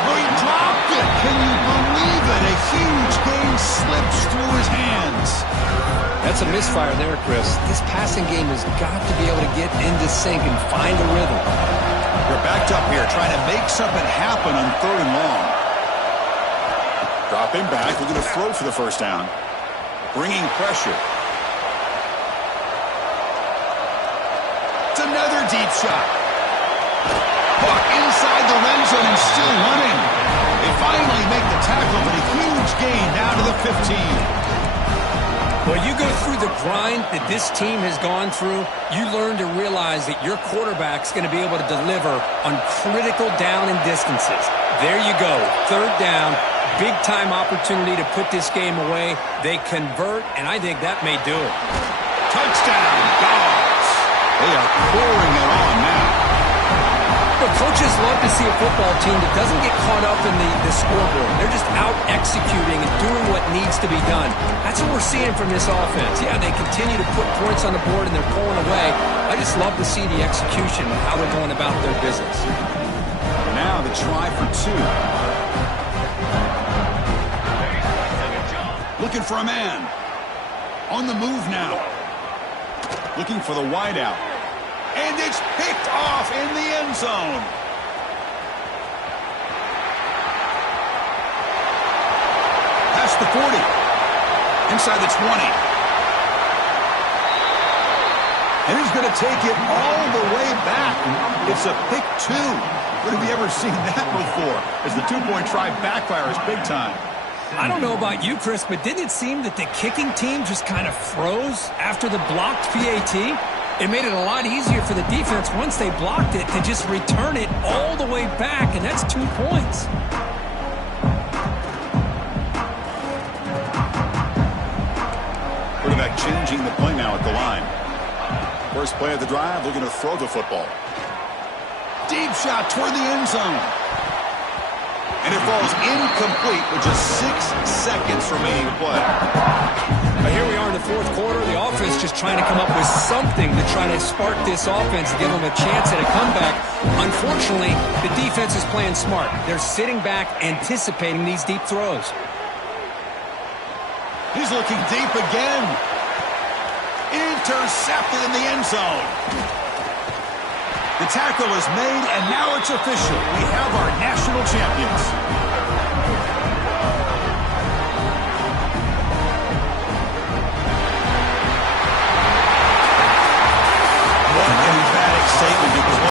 Oh, he dropped it. Can you believe it? A huge gain slips through his hands. That's a misfire there, Chris. This passing game has got to be able to get into sync and find a rhythm. They're backed up here, trying to make something happen on 3rd and long. Dropping back, looking to throw for the first down. Bringing pressure. It's another deep shot. Puck inside the red zone and still running. They finally make the tackle, but a huge gain down to the 15. Well, you go through the grind that this team has gone through, you learn to realize that your quarterback's going to be able to deliver on critical down and distances. There you go, 3rd down, big-time opportunity to put this game away. They convert, and I think that may do it. Touchdown, Dogs. They are pouring it on now. But coaches love to see a football team that doesn't get caught up in the scoreboard. They're just out executing and doing what needs to be done. That's what we're seeing from this offense. Yeah, they continue to put points on the board and they're pulling away. I just love to see the execution and how they're going about their business. Now the try for 2. Looking for a man. On the move now. Looking for the wideout. And it's picked off in the end zone. Past the 40. Inside the 20. And he's going to take it all the way back. It's a pick 2. When have you ever seen that before? As the 2-point try backfires big time. I don't know about you, Chris, but didn't it seem that the kicking team just kind of froze after the blocked PAT? It made it a lot easier for the defense once they blocked it to just return it all the way back, and that's 2 points. Quarterback changing the play now at the line. First play of the drive, looking to throw the football. Deep shot toward the end zone. And it falls incomplete with just 6 seconds remaining to play. Here we are in the 4th quarter. The offense just trying to come up with something to try to spark this offense and give them a chance at a comeback. Unfortunately, the defense is playing smart. They're sitting back, anticipating these deep throws. He's looking deep again. Intercepted in the end zone. The tackle is made, and now it's official. We have our national champions.